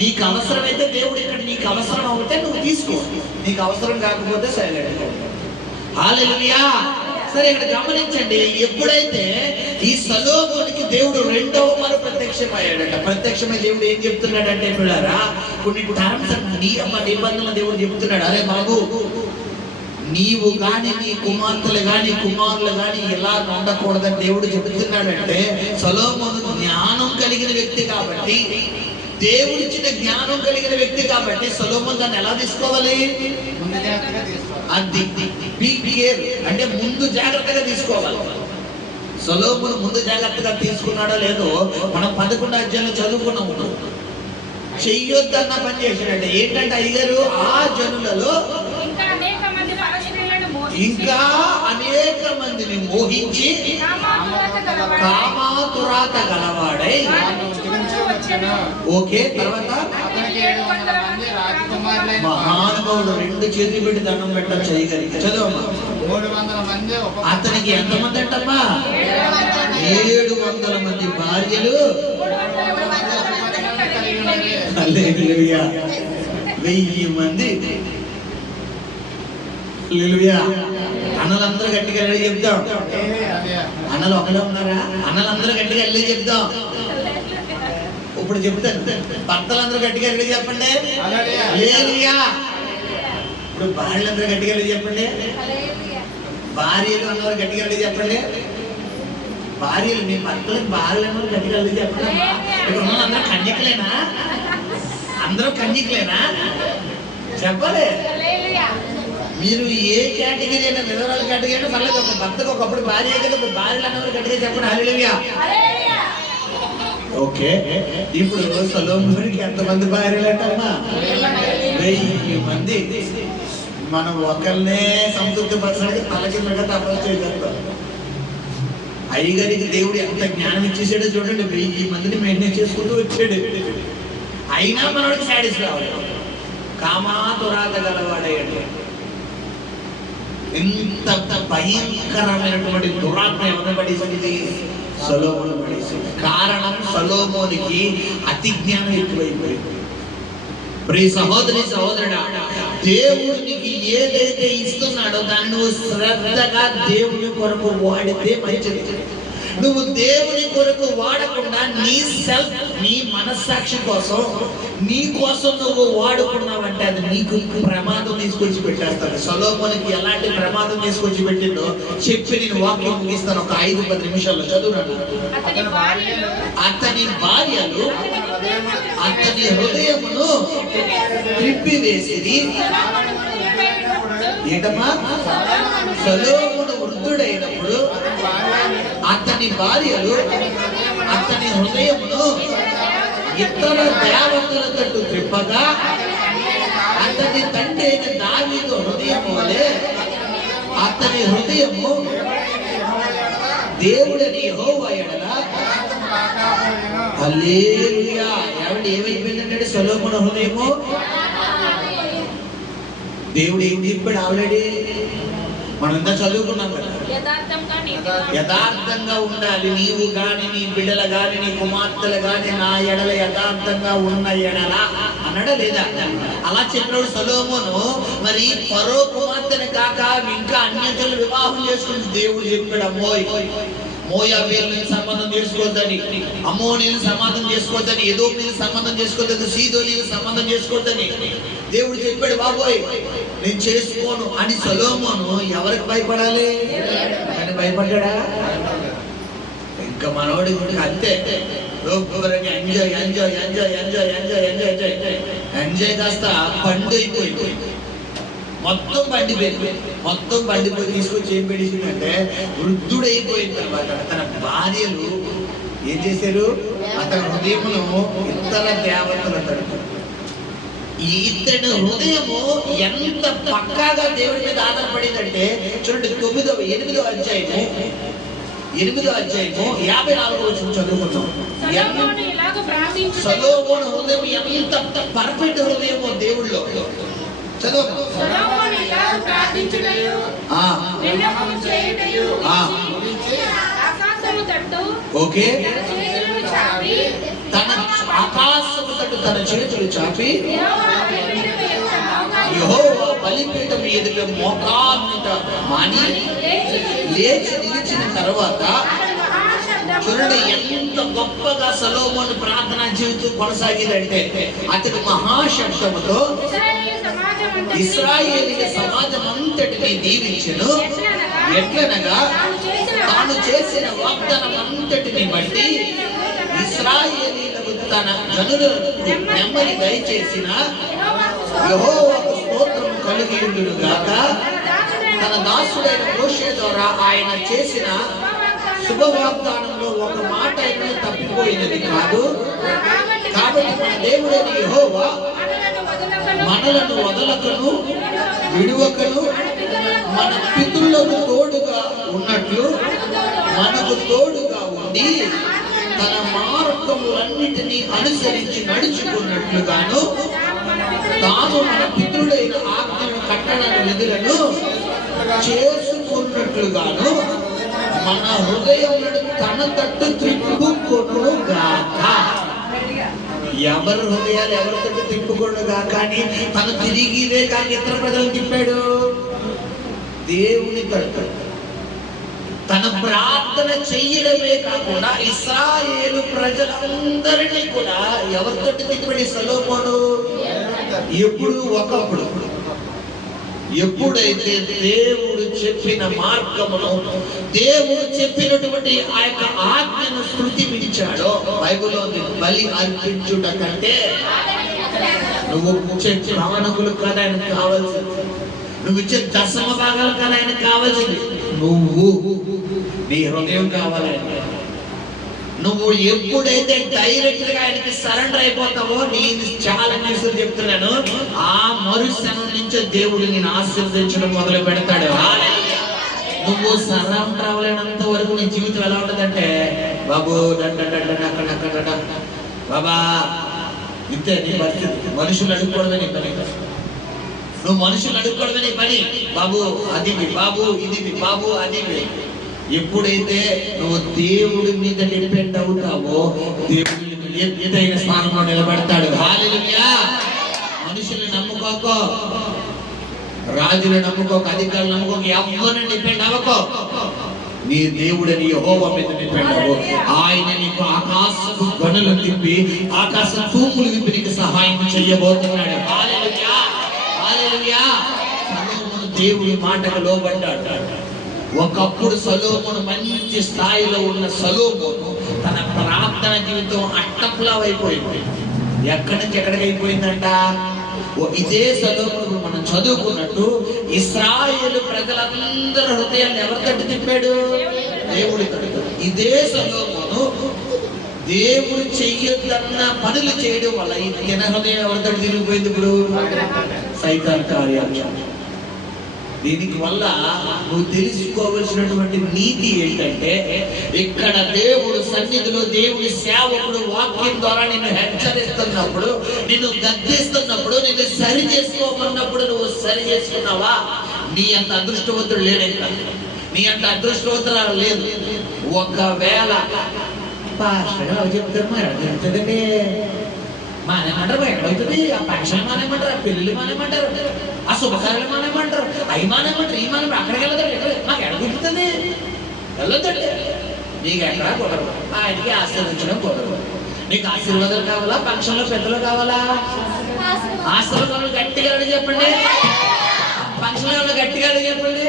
నీకు అవసరమైతే దేవుడు ఇక్కడ నీకు అవసరం అవుతే నువ్వు తీసుకో, నీకు అవసరం కాకపోతే సైలెంట్. హల్లెలూయా. సరే, ఇక్కడ గమనించండి, ఎప్పుడైతే ఈ సొలొమోనుకి దేవుడు రెండవ మారు ప్రత్యక్షమయ్యాడట. ప్రత్యక్షమై దేవుడు ఏం చెప్తున్నాడంటే పిల్లరా, కొన్ని టర్మ్స్ నిబంధనలు దేవుడు చెప్తున్నాడు. అరే బాబు, నీవు గాని నీ కుమార్తెలు గాని కుమారులు గాని ఇలా ఉండకూడదని దేవుడు చెబుతున్నాడంటే, సొలొమోను జ్ఞానం కలిగిన వ్యక్తి కాబట్టి, దేవుడిచ్చిన జ్ఞానం కలిగిన వ్యక్తి కాబట్టి సొలొమోను దాన్ని ఎలా తీసుకోవాలి? అది అంటే ముందు జాగ్రత్తగా తీసుకోవాలి. సొలొమోను ముందు జాగ్రత్తగా తీసుకున్నాడో లేదో మనం 11వ అధ్యాయంలో చదువుకున్నాము. చెయ్యొద్దన్న పని చేశాడంటే ఏంటంటే అయ్యగారు, ఆ జనులలో ఇంకా అనేక మందిని మోహించి కామాతురాత గలవాడై. ఓకే, తర్వాత మహానుభావుడు 2 చేతులు పెట్టి దండం పెట్టడం చేయగలిగి చదవమ్మా. అతనికి ఎంతమంది అంటమ్మా? 700 మంది భార్యలు, 1000 మంది. అన్నలందరూ గట్టిగా వెళ్ళి చెప్తాం. అన్నలు ఒకడే ఉన్నారా? అన్నలందరూ గట్టిగా వెళ్ళి చెప్తాం. ఇప్పుడు చెప్తాను, భర్తలందరూ గట్టిగా వెళ్ళి చెప్పండి. ఇప్పుడు భార్యలందరూ గట్టిగా వెళ్ళి చెప్పండి. భార్యలు అన్నవారు గట్టిగా వెళ్ళి చెప్పండి. భార్యలు, మీ భర్తలకు భార్యలు అన్నవారు గట్టిగా వెళ్ళి చెప్పండి. ఇప్పుడు అందరూ కన్యకలేనా? అందరూ కన్యకలేనా? చెప్పాలి. మీరు ఏ కేటగిరీ అయినా, విధవరాల కేటగిరీ అయినా పర్లేదు. ఒక భర్తకు ఒకప్పుడు భార్య కదా, భార్యలు అన్నవారు గట్టిగా చెప్పండి. హల్లెలూయా. ఓకే, ఇప్పుడు సొలొమోనుకి ఎంతమంది భార్యలు అంటమ్మా? 1000 మంది. మనం ఒకరినే సంతృప్తి పరచడానికి తలకిందగా తపస్సు చేయగలుగుతాం. అయ్యగారికి దేవుడు ఎంత జ్ఞానం ఇచ్చేసాడో చూడండి. 1000 మందిని మెయింటైన్ చేసుకుంటూ వచ్చాడు. అయినా మనోడికి సాటిస్ఫై అవ్వాలి. కామాతురాత గలవాడయ్యాడు. ఎంత భయంకరమైనటువంటి దురాత్మ ఎవరు పడేసింది? సొలొమోను పడేసింది. కారణం, సొలొమోనుకి అతి జ్ఞానం ఎక్కువైపోయింది. ప్రియ సహోదరి సహోదరుడా, దేవుడు నీకు ఏదైతే ఇస్తున్నాడో దాన్ని నువ్వు శ్రద్ధగా దేవుని కొరకు వాడితే మంచిది. నువ్వు దేవుని కొరకు వాడకుండా నీ మనస్సాక్షి కోసం, నీ కోసం నువ్వు వాడుకున్నావంటే అది నీకు ప్రమాదం తీసుకొచ్చి పెట్టేస్తాడు. సొలొమోనుకి ఎలాంటి ప్రమాదం తీసుకొచ్చి పెట్టిందో చెప్పి నేను వాక్యం ముగిస్తాను. ఒక 5-10 నిమిషాల్లో చదువున్నాను. అతని భార్యలు అతని హృదయమును త్రిప్పివేసిరి. ఏంటమ్మా? సొలొమోను వృద్ధుడైనప్పుడు అతని భార్యలు అతని హృదయమును ఇతర దేవతల తట్టు త్రిప్పగా, అతని తండ్రి అయిన దావీదు హృదయము వలె అతని హృదయము దేవుడని యెహోవా ఎడల. హల్లెలూయా. ఏమైపోయిందంటే సొలొమోను హృదయము, దేవుడు ఏం చెప్పాడు ఆల్రెడీ మనంతా చదువుకున్నాం కదా. యథార్థంగా ఉండాలి. నీవు గాని, నీ బిడ్డలు గాని, నీ కుమార్తెలు గాని నా ఎడల యథార్థంగా ఉన్న ఎడల అన్నాడా లేదా? అలా చెప్పినప్పుడు సొలొమోను మరి ఫరో కుమార్తెని కాక ఇంకా అన్యతలు వివాహం చేసుకుని దేవుడు చెప్పాడు, అమ్మోయ్ మోయాబీయులను సంబంధం చేసుకోవద్దని, అమ్మోనీయులను సంబంధం చేసుకోవద్దని, ఎదోమీయులను సంబంధం చేసుకోవద్దని, సీదోనీయులను సంబంధం చేసుకోవద్దని దేవుడు చెప్పాడు. బాబోయ్ నేను చేసుకోను అని సొలొమోను ఎవరికి భయపడాలి? కానీ భయపడ్డా? ఇంకా మనోడి అంతే, enjoy enjoy enjoy enjoy enjoy enjoy enjoy enjoy కాస్త పండు అయిపోయి మొత్తం పండిపోయి తీసుకొచ్చి ఏం పెట్టిందంటే వృద్ధుడైపోయిన తర్వాత తన భార్యలు ఏం చేశారు? అతని హృదయమును ఇతర దేవతలు తడుపు. ఇతని హృదయము ఎంత పక్కాగా దేవుడి మీద ఆధారపడిందంటే చూడండి, 8వ అధ్యాయము 54వ వచనం చదువుకుందాం. సొలొమోను హృదయం ఎంత పర్ఫెక్ట్ హృదయమో దేవుళ్ళో. చదువు. ఓకే, తన ఆకాశము తట్టు తన చేతులు చాపి యెహోవా బలిపీఠం ఎదుట మోకాళ్ళ మాని లేచి నిలిచిన తర్వాత చూడండి ఎంత గొప్పగా సొలొమోను ప్రార్థనా జీవితం కొనసాగిందంటే అతడు మహాశబ్దముతో ఇశ్రాయేలీయుల సమాజం అంతటిని దీవించెను. ఎట్లనగా తాను చేసిన వాగ్దానం అంతటిని బట్టి ఇశ్రాయేలీయులకు తన జనులకు నెమ్మది దయచేసిన యెహోవాకు స్తోత్రం కలుగును గాక. తన దాసుడైన మోషే ద్వారా ఆయన చేసిన శుభవాగ్దానంలో ఒక మాట అయినా తప్పిపోయినది కాదు. కాబట్టి మన దేవుడైన యెహోవా మనలను వదలకను విడువకను మన పితరులకు తోడుగా ఉన్నట్లు మనకు తోడుగా ఉండి తన మార్గములన్నిటినీ అనుసరించి నడుచుకున్నట్లుగాను తాను మన పితరుడైన ఆజ్ఞను కట్టడను విధులను చేసుకున్నట్లుగాను మన హృదయములను తన తట్టు త్రిప్పుకొను గాక. ఎవరి హృదయాలు ఎవరితో తిప్పుకోడు కాక అని తను తిరిగిదే కాక ఇతర ప్రజలను తిప్పాడు. దేవుని తట్టు తన ప్రార్థన చెయ్యడమే కాకుండా ఇశ్రాయేలు ప్రజలందరినీ కూడా ఎవరితో తిప్పాడు సొలొమోను? ఎప్పుడు ఒకప్పుడు ఎప్పుడైతే దేవుడు చెప్పిన మార్గమును, దేవుడు చెప్పినటువంటి ఆ యొక్క ఆజ్ఞను స్మృతించాడో, బైబిల్లో బలి అర్పించుట కంటే నువ్వు ఇచ్చే కానుకలు కదా ఆయనకు కావాల్సింది, నువ్వు ఇచ్చే దశమ భాగాలు కదా ఆయనకు కావాల్సింది, నువ్వు నీ హృదయం కావాలి. నువ్వు ఎప్పుడైతే డైరెక్ట్ గా ఆయనకి సరెండర్ అయిపోతావో, నేను చాలా న్యూస్లు చెప్తున్నాను, ఆ మరుసనం నుంచి దేవుడు నేను ఆశీర్వదించడం మొదలు పెడతాడు. నువ్వు సరెండర్ అవ్వలేనంత వరకు నీ జీవితం ఎలా ఉంటుందంటే బాబు అక్కడ బాబా ఇంతే నీ పరిస్థితి. మనుషులు అడుక్కోవడమే నీ పని. నువ్వు మనుషులు అడుక్కోవడమే నీ పని. బాబు అది బాబు ఇది బాబు అది. ఎప్పుడైతే నువ్వు దేవుడి మీద డిపెండ్ అవుతావో దేవుడు ఏదైనా స్థానంలో నిలబెడతాడు. హల్లెలూయా. మనుషుల్ని నమ్ముకోకో, రాజులను నమ్ముకోక, అధికారులు నమ్ముకోక, ఎవరిని డిపెండ్ అవ్వకో. నీ దేవుడని యెహోవా మీద డిపెండ్ అవ్వు. ఆయన నీకు ఆకాశపు గనులు తిప్పి ఆకాశ తూములు విప్పి నీకు సహాయం చేయబోతున్నాడు. హల్లెలూయా, హల్లెలూయా. సొలొమోను దేవుడి మాటకు లోబడ్డాడు. ఒకప్పుడు సొలొమోను మంచి స్థాయిలో ఉన్న సొలొమోను తన ప్రార్థన జీవితం అట్టపులా అయిపోయింది. ఎక్కడి నుంచి ఎక్కడికి అయిపోయిందంట? ఇదే సొలొమోను మనం చదువుకున్నట్టు ఇశ్రాయేలు ప్రజలందరి హృదయాన్ని ఎవరి తట్టు తిప్పాడు? దేవుడి తట్టు. ఇదే సొలొమోను దేవుడు చెయ్యొద్దన్న పనులు చేయడం వల్ల ఈయన హృదయం ఎవరి తట్టు తిరిగిపోయింది? ఇప్పుడు సైతాన్ కార్యాలు. దీనికి వల్ల నువ్వు తెలుసుకోవలసినటువంటి నీతి ఏంటంటే, ఇక్కడ దేవుడు సన్నిధిలో దేవుడి సేవకుడు వాక్యం ద్వారా నిన్ను హెచ్చరిస్తున్నప్పుడు, నిన్ను గద్దిస్తున్నప్పుడు, నిన్ను సరి చేసుకోమన్నప్పుడు నువ్వు సరి చేసుకున్నావా? నీ అంత అదృష్టవంతుడు లేడంట, నీ అంత అదృష్టవంతురాలు లేదు. ఒకవేళ చెప్తారు మాట్లాడుతుందండి మానేమంటారు, ఎక్కడవుతుంది ఆ పక్షాలు మానేమంటారు, ఆ పెళ్ళిళ్ళు మానేమంటారు, ఆ శుభకార్యాలు మానేమంటారు, అవి మానేమంటారు, ఈ మానేమంటారు, అక్కడికి వెళ్ళదండి, మాకు ఎక్కడ గుర్తుంది వెళ్ళొద్దండి. నీకు ఎక్కడా కుదరదు, ఆయనకి ఆశీర్వదించడం కుదరదు. నీకు ఆశీర్వాదాలు కావాలా, ఫంక్షన్లో పెద్దలు కావాలా? ఆశీర్వాదాలు గట్టిగా చెప్పండి, ఫంక్షన్లో గట్టిగా చెప్పండి.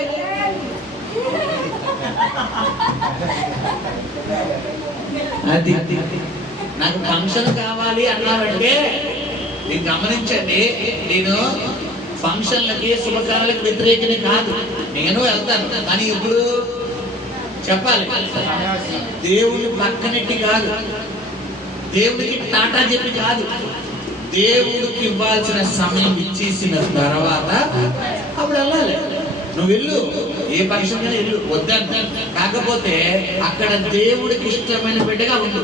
అది నాకు ఫంక్షన్ కావాలి అన్నావంటే నేను గమనించండి, నేను ఫంక్షన్లకి శుభకార్యాలకు వ్యతిరేకని కాదు, నేను వెళ్తాను. కానీ ఇప్పుడు చెప్పాలి, దేవుని పక్కనెట్టి కాదు, దేవుడికి టాటా చెప్పి కాదు, దేవుడికి ఇవ్వాల్సిన సమయం ఇచ్చేసిన తర్వాత అప్పుడు వెళ్ళాలి. నువ్వు వెళ్ళు, ఏ ఫంక్షన్ అయినా వెళ్ళు, వద్దంట. కాకపోతే అక్కడ దేవుడికి ఇష్టమైన బిడ్డగా ఉండు.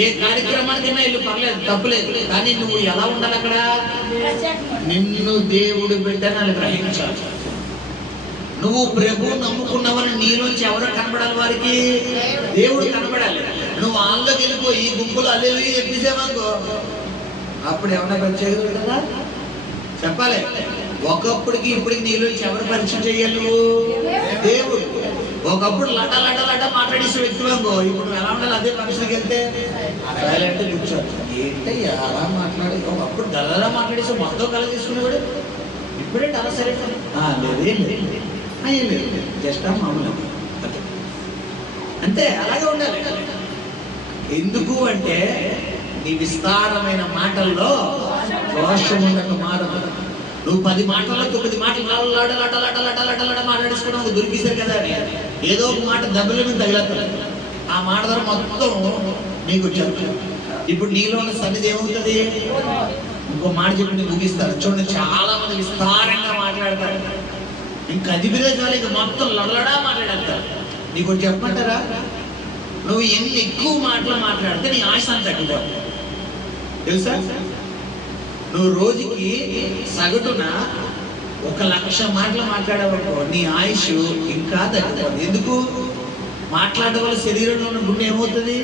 ఏ కార్యక్రమానికైనా వెళ్ళు, పర్లేదు, తప్పులేదు. కానీ నువ్వు ఎలా ఉండాలి అక్కడ? నిన్ను దేవుడు బిడ్డని గ్రహించాలి. నువ్వు ప్రభు నమ్ముకున్నావని నీలోంచి ఎవరో కనబడాలి, వారికి దేవుడు కనబడాలి. నువ్వు వాళ్ళకి వెళ్ళిపోయి గుంపులు అల్లెలు చెప్పేసావనుకో, అప్పుడు ఏమన్నా ప్రత్యేకత కదా చెప్పాలి. ఒకప్పటికి ఇప్పటికి నీలోంచి ఎవరు పరిచయం చేయాలి? నువ్వు దేవుడు. ఒకప్పుడు లట లట లట మాట్లాడేసి వ్యక్తివంగో, ఇప్పుడు ఎలా ఉండాలి? అదే ఫంక్షన్కి వెళ్తే సైలెంట్ కూర్చోవాలి. ఏంటి అలా మాట్లాడి, ఒకప్పుడు గలలా మాట్లాడేసి మొత్తం కల తీసుకునేవాడు, ఇప్పుడేంటి అలా సరే లేదు, జస్ట్ మామూలు అంతే. అలాగే ఉండాలి. ఎందుకు అంటే నీ విస్తారమైన మాటల్లో దోషం ఉండక మారదు. నువ్వు 10 మాటల్లో 9 మాటలు మాట్లాడేసుకున్నావు, దొరికిసారు కదా అని ఏదో ఒక మాట దెబ్బల మీద తగిలేస్తుంది. ఆ మాట ద్వారా మొత్తం నీకు వచ్చారు. ఇప్పుడు నీలో ఉన్న సన్నిధి ఏమవుతుంది? ఇంకో మాట చెప్పి నేను ముగిస్తాను. చూడండి, చాలా మంది విస్తారంగా మాట్లాడతారు, ఇంకా 10 విరోజాలు ఇంకా మొత్తం లడలడా మాట్లాడతారు. నీకు చెప్పమంటారా? నువ్వు ఎన్ని ఎక్కువ మాటలు మాట్లాడితే నీ ఆశ అంత తగ్గిపోతుంది తెలుసా? నువ్వు రోజుకి సగటున 1,00,000 మాటలు మాట్లాడేవాడు, నీ ఆయుష్ ఇంకా తగ్గిపోతుంది. ఎందుకు? మాట్లాడడం వల్ల శరీరంలో ఉన్న గుండె ఏమవుతుంది?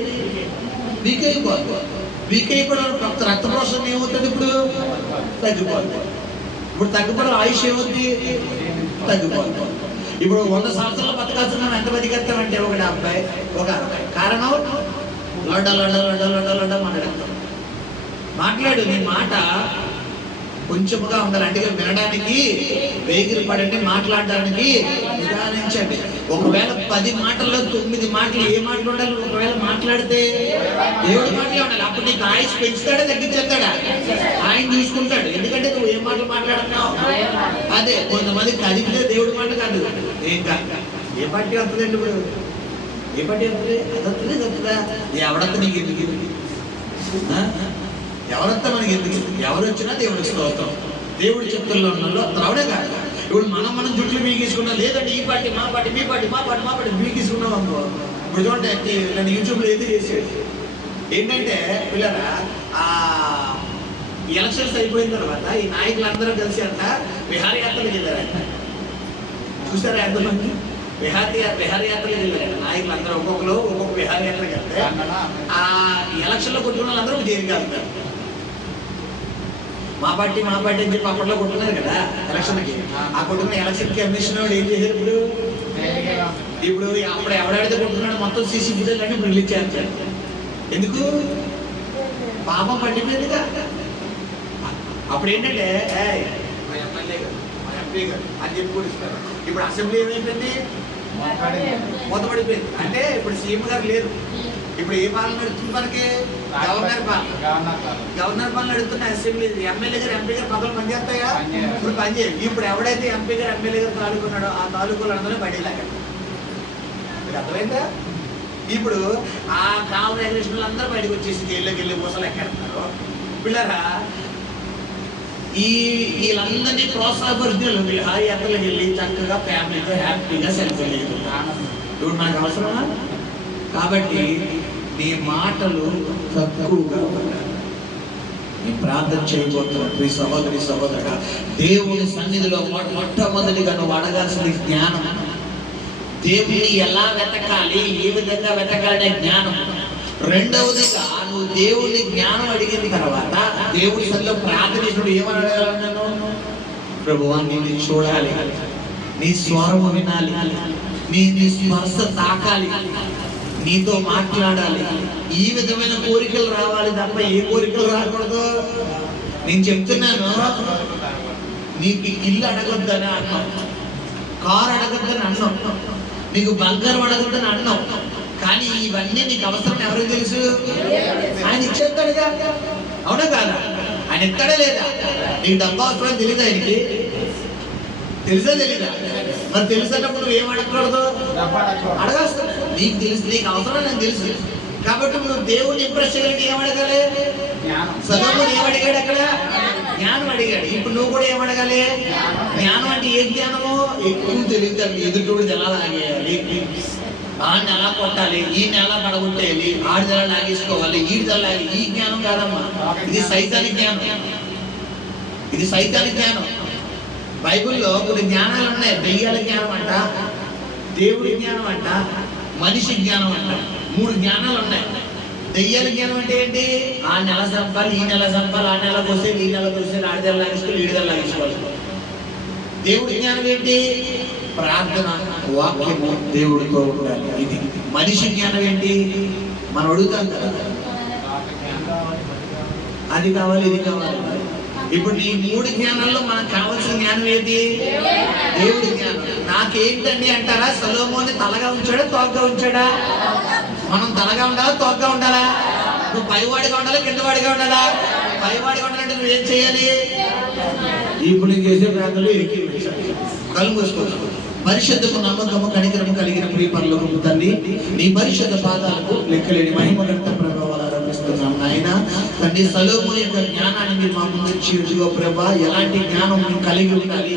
వీక్ అయిపోతుంది. వీక్ అయిపోవడం రక్త ప్రసరణ ఏమవుతుంది? ఇప్పుడు తగ్గిపోతుంది. ఇప్పుడు తగ్గిపోవడం ఆయుష్ ఏమవుతుంది? తగ్గిపోతుంది. ఇప్పుడు 100 సంవత్సరాలు బతకాల్సిన ఎంత బతికేస్తామంటే 70, 60. కారణం లడ్డ లడ్డ లడ్డ లడ్డ లడ్డ మాట్లాడతాం. మాట్లాడు, నీ మాట కొంచెముగా ఉండాలి. అంటే వినడానికి వేగిరి పడండి, మాట్లాడడానికి నిదానించండి. ఒకవేళ 10 మాటల్లో 9 మాటలు ఏ మాటలు ఉండాలి? ఒకవేళ మాట్లాడితే 7 మాటలే ఉండాలి. అప్పుడు నీకు ఆయుష్ పెంచుతాడా తగ్గించేస్తాడా? ఆయన చూసుకుంటాడు. ఎందుకంటే నువ్వు ఏ మాటలు మాట్లాడుతున్నావు. అదే కొంతమంది కదిపితే దేవుడి మాట కాదు. ఏం కాదు. ఏ పార్టీ వస్తుందండి ఇప్పుడు? ఏ పార్టీ వస్తుంది? అది వస్తుంది, వస్తుందా? ఎవడంతా నీకు ఎందుకు? ఎవరంతా మనకి ఎందుకు? ఎవరు వచ్చినా దేవుడికి స్తోత్రం. దేవుడి చెప్తుల్లో ఉన్నలో రావడే కాదు. ఇప్పుడు మనం జుట్లు మీగీసుకున్నాం, లేదంటే ఈ పార్టీ మా పార్టీ, మీ పార్టీ మా పార్టీ, మా పార్టీ మీగీసుకున్నాం అనుకో. ఇప్పుడు చూడండి, నన్ను యూట్యూబ్లో ఏది చేసాడు ఏంటంటే, పిల్లరా ఎలక్షన్స్ అయిపోయిన తర్వాత ఈ నాయకులందరూ కలిసి అంట విహారయాత్రలకు వెళ్ళారంట. చూసారా ఎంతమంది విహారయాత్రలకు వెళ్ళారంట నాయకులందరూ? ఒక్కొక్క విహారయాత్రకి వెళ్తే ఆ ఎలక్షన్లో కొట్టుకున్న వాళ్ళందరూ దేనికి వెళ్తారు? మా పార్టీ అని చెప్పి అప్పట్లో కొట్టుకున్నారు కదా ఎలక్షన్కి. ఆ కొట్టుకున్న ఎలక్షన్కి కమిషన్ వాడు ఏం చేశారు? ఇప్పుడు అప్పుడు ఎవడైతే కొట్టుకున్నాడు మొత్తం సీసీ ఫుటేజ్ అన్ని ఇప్పుడు రిలీజ్ చేస్తారు. ఎందుకు? పాపం పట్టిపోయిందిగా. అప్పుడు ఏంటంటే మా ఎమ్మెల్యే గారు, మా ఎంపీ గారు అని చెప్పి కూడా ఇస్తారు. ఇప్పుడు అసెంబ్లీ ఏమైపోయింది? మూతపడిపోయింది. అంటే ఇప్పుడు సీఎం గారు లేరు. ఇప్పుడు ఏ పాలన నడుస్తుంది మనకి? గవర్నర్ పాలన నడుస్తున్న అసెంబ్లీ. ఎమ్మెల్యే గారు ఎంపీ గారు పదవులు పనిచేస్తాయా? ఇప్పుడు పనిచేయాలి. ఇప్పుడు ఎవడైతే ఎంపీ గారు ఎమ్మెల్యే గారు తాలూకున్నాడో ఆ తాలూకులు అందరూ పడేలాగా. మీకు అర్థమైందా? ఇప్పుడు ఆ కావాలి రైల్వేషన్లు అందరూ బయటకు వచ్చేసి జైల్లోకి వెళ్ళి పూసలు ఎక్కేస్తున్నారు. పిల్లరా వీళ్ళందరినీ ప్రోత్సాహపరుస్తున్నారు. విహారయాత్రలకు వెళ్ళి చక్కగా ఫ్యామిలీతో హ్యాపీగా సెలవు లేదు. ఇప్పుడు మనకు అవసరమా? కాబట్టి నీ మాటలు తక్కువగా ఉండాలి. నీ ప్రార్థన చేయబోతున్నాడు. ప్రియ సహోదరి సహోదరుడా, దేవుని సన్నిధిలో మొట్టమొదటిగా నువ్వు అడగాల్సిన జ్ఞానం. దేవుని ఎలా వెతకాలి, ఏ విధంగా వెతకాలనే జ్ఞానం. రెండవదిగా నువ్వు దేవుని జ్ఞానం అడిగిన తర్వాత దేవుని సన్నిధిలో ప్రార్థన ఏమని అడగాలన్నాను? ప్రభువా, నిన్ను చూడాలి, నీ స్వరం వినాలి, నీ స్పర్శ తాకాలి, నీతో మాట్లాడాలి. ఈ విధమైన కోరికలు రావాలి తప్ప ఏ కోరికలు రాకూడదు. నేను చెప్తున్నాను, నీకు ఇల్లు అడగొద్దని అన్నాం, కారు అడగొద్దని అన్నాం, నీకు బంగారం అడగొద్దని అన్నాం. కానీ ఇవన్నీ నీకు అవసరం ఎవరికి తెలుసు? ఆయన ఇచ్చేస్తాడుగా, అవునా కాదా? ఆయన ఇస్తాడా లేదా? నీకు డబ్బు అవసరం తెలీదా? ఆయనకి తెలుసా తెలీదా? మరి తెలుసన్నప్పుడు నువ్వు ఏం అడగకూడదు? అడగాల్సి నీకు తెలుసు, నీకు అవసరం నాకు తెలుసు. కాబట్టి నువ్వు దేవుడిని ఇంప్రెస్ చేయడానికి ఏం అడగాలి? సొలొమోను ఏం అడిగాడు? అక్కడ జ్ఞానం అడిగాడు. ఇప్పుడు నువ్వు కూడా ఏం అడగాలి? జ్ఞానం అంటే ఏ జ్ఞానము? ఎక్కువ తెలియదు. ఎదుటోడు ఎలా లాగేయాలి, ఆ నెల కొట్టాలి, ఈ నెల పడగొట్టేయాలి, ఆడి నెల లాగేసుకోవాలి, ఈ నెల లాగి, ఈ జ్ఞానం కాదమ్మా. ఇది సైతానిక్ జ్ఞానం. ఇది సైతానిక్ జ్ఞానం. బైబిల్లో కొన్ని జ్ఞానాలు ఉన్నాయి. దెయ్యాల జ్ఞానం అంట, దేవుడి జ్ఞానం అంట, మనిషి జ్ఞానం అంట. 3 జ్ఞానాలు ఉన్నాయి. దెయ్యాల జ్ఞానం అంటే ఏంటి? ఆ నెల సంపాలి, ఈ నెల సంపాలి, ఆ నెల కోసే, ఈ నెల కోసే, ఆడిదెల లాగేసుకోవాలి, ఈడిదెల లాగేసుకోవాలి. దేవుడి జ్ఞానం ఏంటి? ప్రార్థన, వాక్యము, దేవుడితో ఉండాలి. ఇది. మనిషి జ్ఞానం ఏంటి? మనం అడుగుతాం కదా, అది కావాలి, ఇది కావాలి. ఇప్పుడు ఈ 3 జ్ఞానాల్లో మనకు కావాల్సిన జ్ఞానం ఏంటి? దేవుడి జ్ఞానం. నాకేంటండి అంటారా? సొలొమోను తలగా ఉంచాడా, తోకగా ఉంచాడా? మనం తలగా ఉండాలా, తోకగా ఉండాలా? నువ్వు పైవాడిగా ఉండాలా, కిందవాడిగా ఉండాలా? పైవాడిగా ఉండాలంటే నువ్వేం చేయాలి? ఇప్పుడు నీకు చేసే ప్రాంతంలో ఎక్కి కళ్ళు మూసుకోవచ్చు. పరిశుద్ధము, నమ్మకము, కనికరము కలిగిన ప్రియ పరలోకపు తండ్రి, నీ పరిశుద్ధ పాదాలకు లెక్కలేని మహిమ గంట ప్రభావాలు ఆరంభిస్తున్నాం నాయన. తండ్రి, సొలొమోను యొక్క జ్ఞానాన్ని మీరు మా ముందు ఇదిగో ప్రభా, ఎలాంటి జ్ఞానం మేము కలిగి ఉండాలి,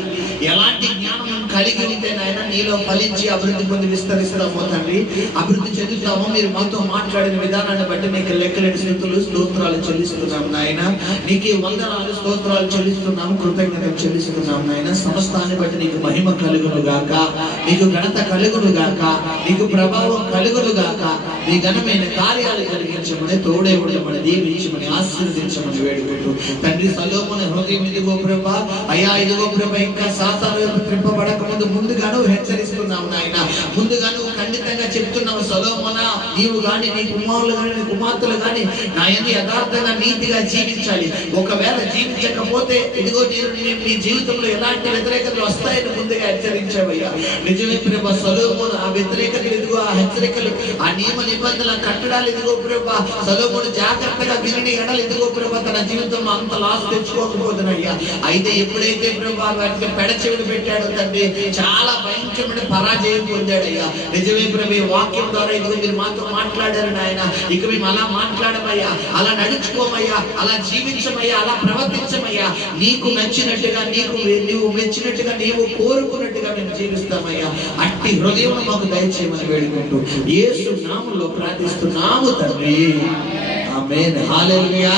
ఎలాంటి జ్ఞానం మేము కలిగి ఉంటే నాయన నీలో ఫలించి అభివృద్ధి పొంది విస్తరిస్తామో తండ్రి, అభివృద్ధి చెందుతామో. మీరు మాతో మాట్లాడిన విధానాన్ని బట్టి నీకు లెక్కలేని స్థితులు స్తోత్రాలు చెల్లిస్తున్నాం నాయన. నీకే వందనాలు స్తోత్రాలు చెల్లిస్తున్నాం, కృతజ్ఞతలు చెల్లిస్తున్నాం నాయన. సమస్తాన్ని బట్టి నీకు మహిమ కలుగును గాక, నీకు ఘనత కలుగును గాక, నీకు ప్రభావం కలుగును గాక. నీ ఘనమైన కార్యాలు కలిగించమని, తోడే ఉండమని, దీవించమని, ఆశీర్వదించమని వేడుకుంటూ తండ్రి, సొలొమోను హృదయం ఇదిగో ప్రభా, అయ్యా ఇదిగో ప్రభా, ఇంకా సాతాను వైపు త్రిప్పబడక ముందుగాను హెచ్చరిస్తున్నావు నాయన. ముందుగాను ఖండితంగా చెప్తున్నావు, సొలొమోనా, నీవు గాని, నీ కుమారులు గాని, నీ కుమార్తెలు గాని నా యందు యథార్థంగా నీతిగా జీవించాలి. ఒకవేళ జీవించకపోతే ఇదిగో నీ జీవితంలో ఎలాంటి వ్యతిరేకతలు వస్తాయని ముందుగా హెచ్చరించావయ్యా. నిజమే ప్రభా, సొలొమోను ఆ వ్యతిరేకతలు ఇదిగో, ఆ హెచ్చరికలు, ఆ నియమ నిబంధనల కట్టడాలు ఇదిగో ప్రభా, సొలొమోను జాగ్రత్తగా విని ఎడలు ఇదిగో ప్రభా తన జీవితంలో అంత లాస్ తెచ్చుకోకపోతున్నాయ్యా. అయితే ఎప్పుడైతే ప్రభా వాటికి పెడచెవిని పెట్టాడో తండ్రి, చాలా భయంకరమైన పరాజయం పొందాడయ్యా. నిజమే ప్రభా, వాక్యం ద్వారా ఇదిగో మీరు మాతో మాట్లాడారు నాయన. ఇక మేము అలా మాట్లాడమయ్యా, అలా నడుచుకోమయ్యా, అలా జీవించమయ్యా, అలా ప్రవర్తించమయ్యా. నీకు నచ్చినట్టుగా, నీవు మెచ్చినట్టుగా, నీవు కోరుకున్నట్టుగా మేము జీవిస్తామయ్యా. అట్టి హృదయం మాకు దయచేయమని వేడుకుంటూ యేసు నామములో ప్రార్థిస్తున్నాము తండ్రి. ఆమేన్. హల్లెలూయా.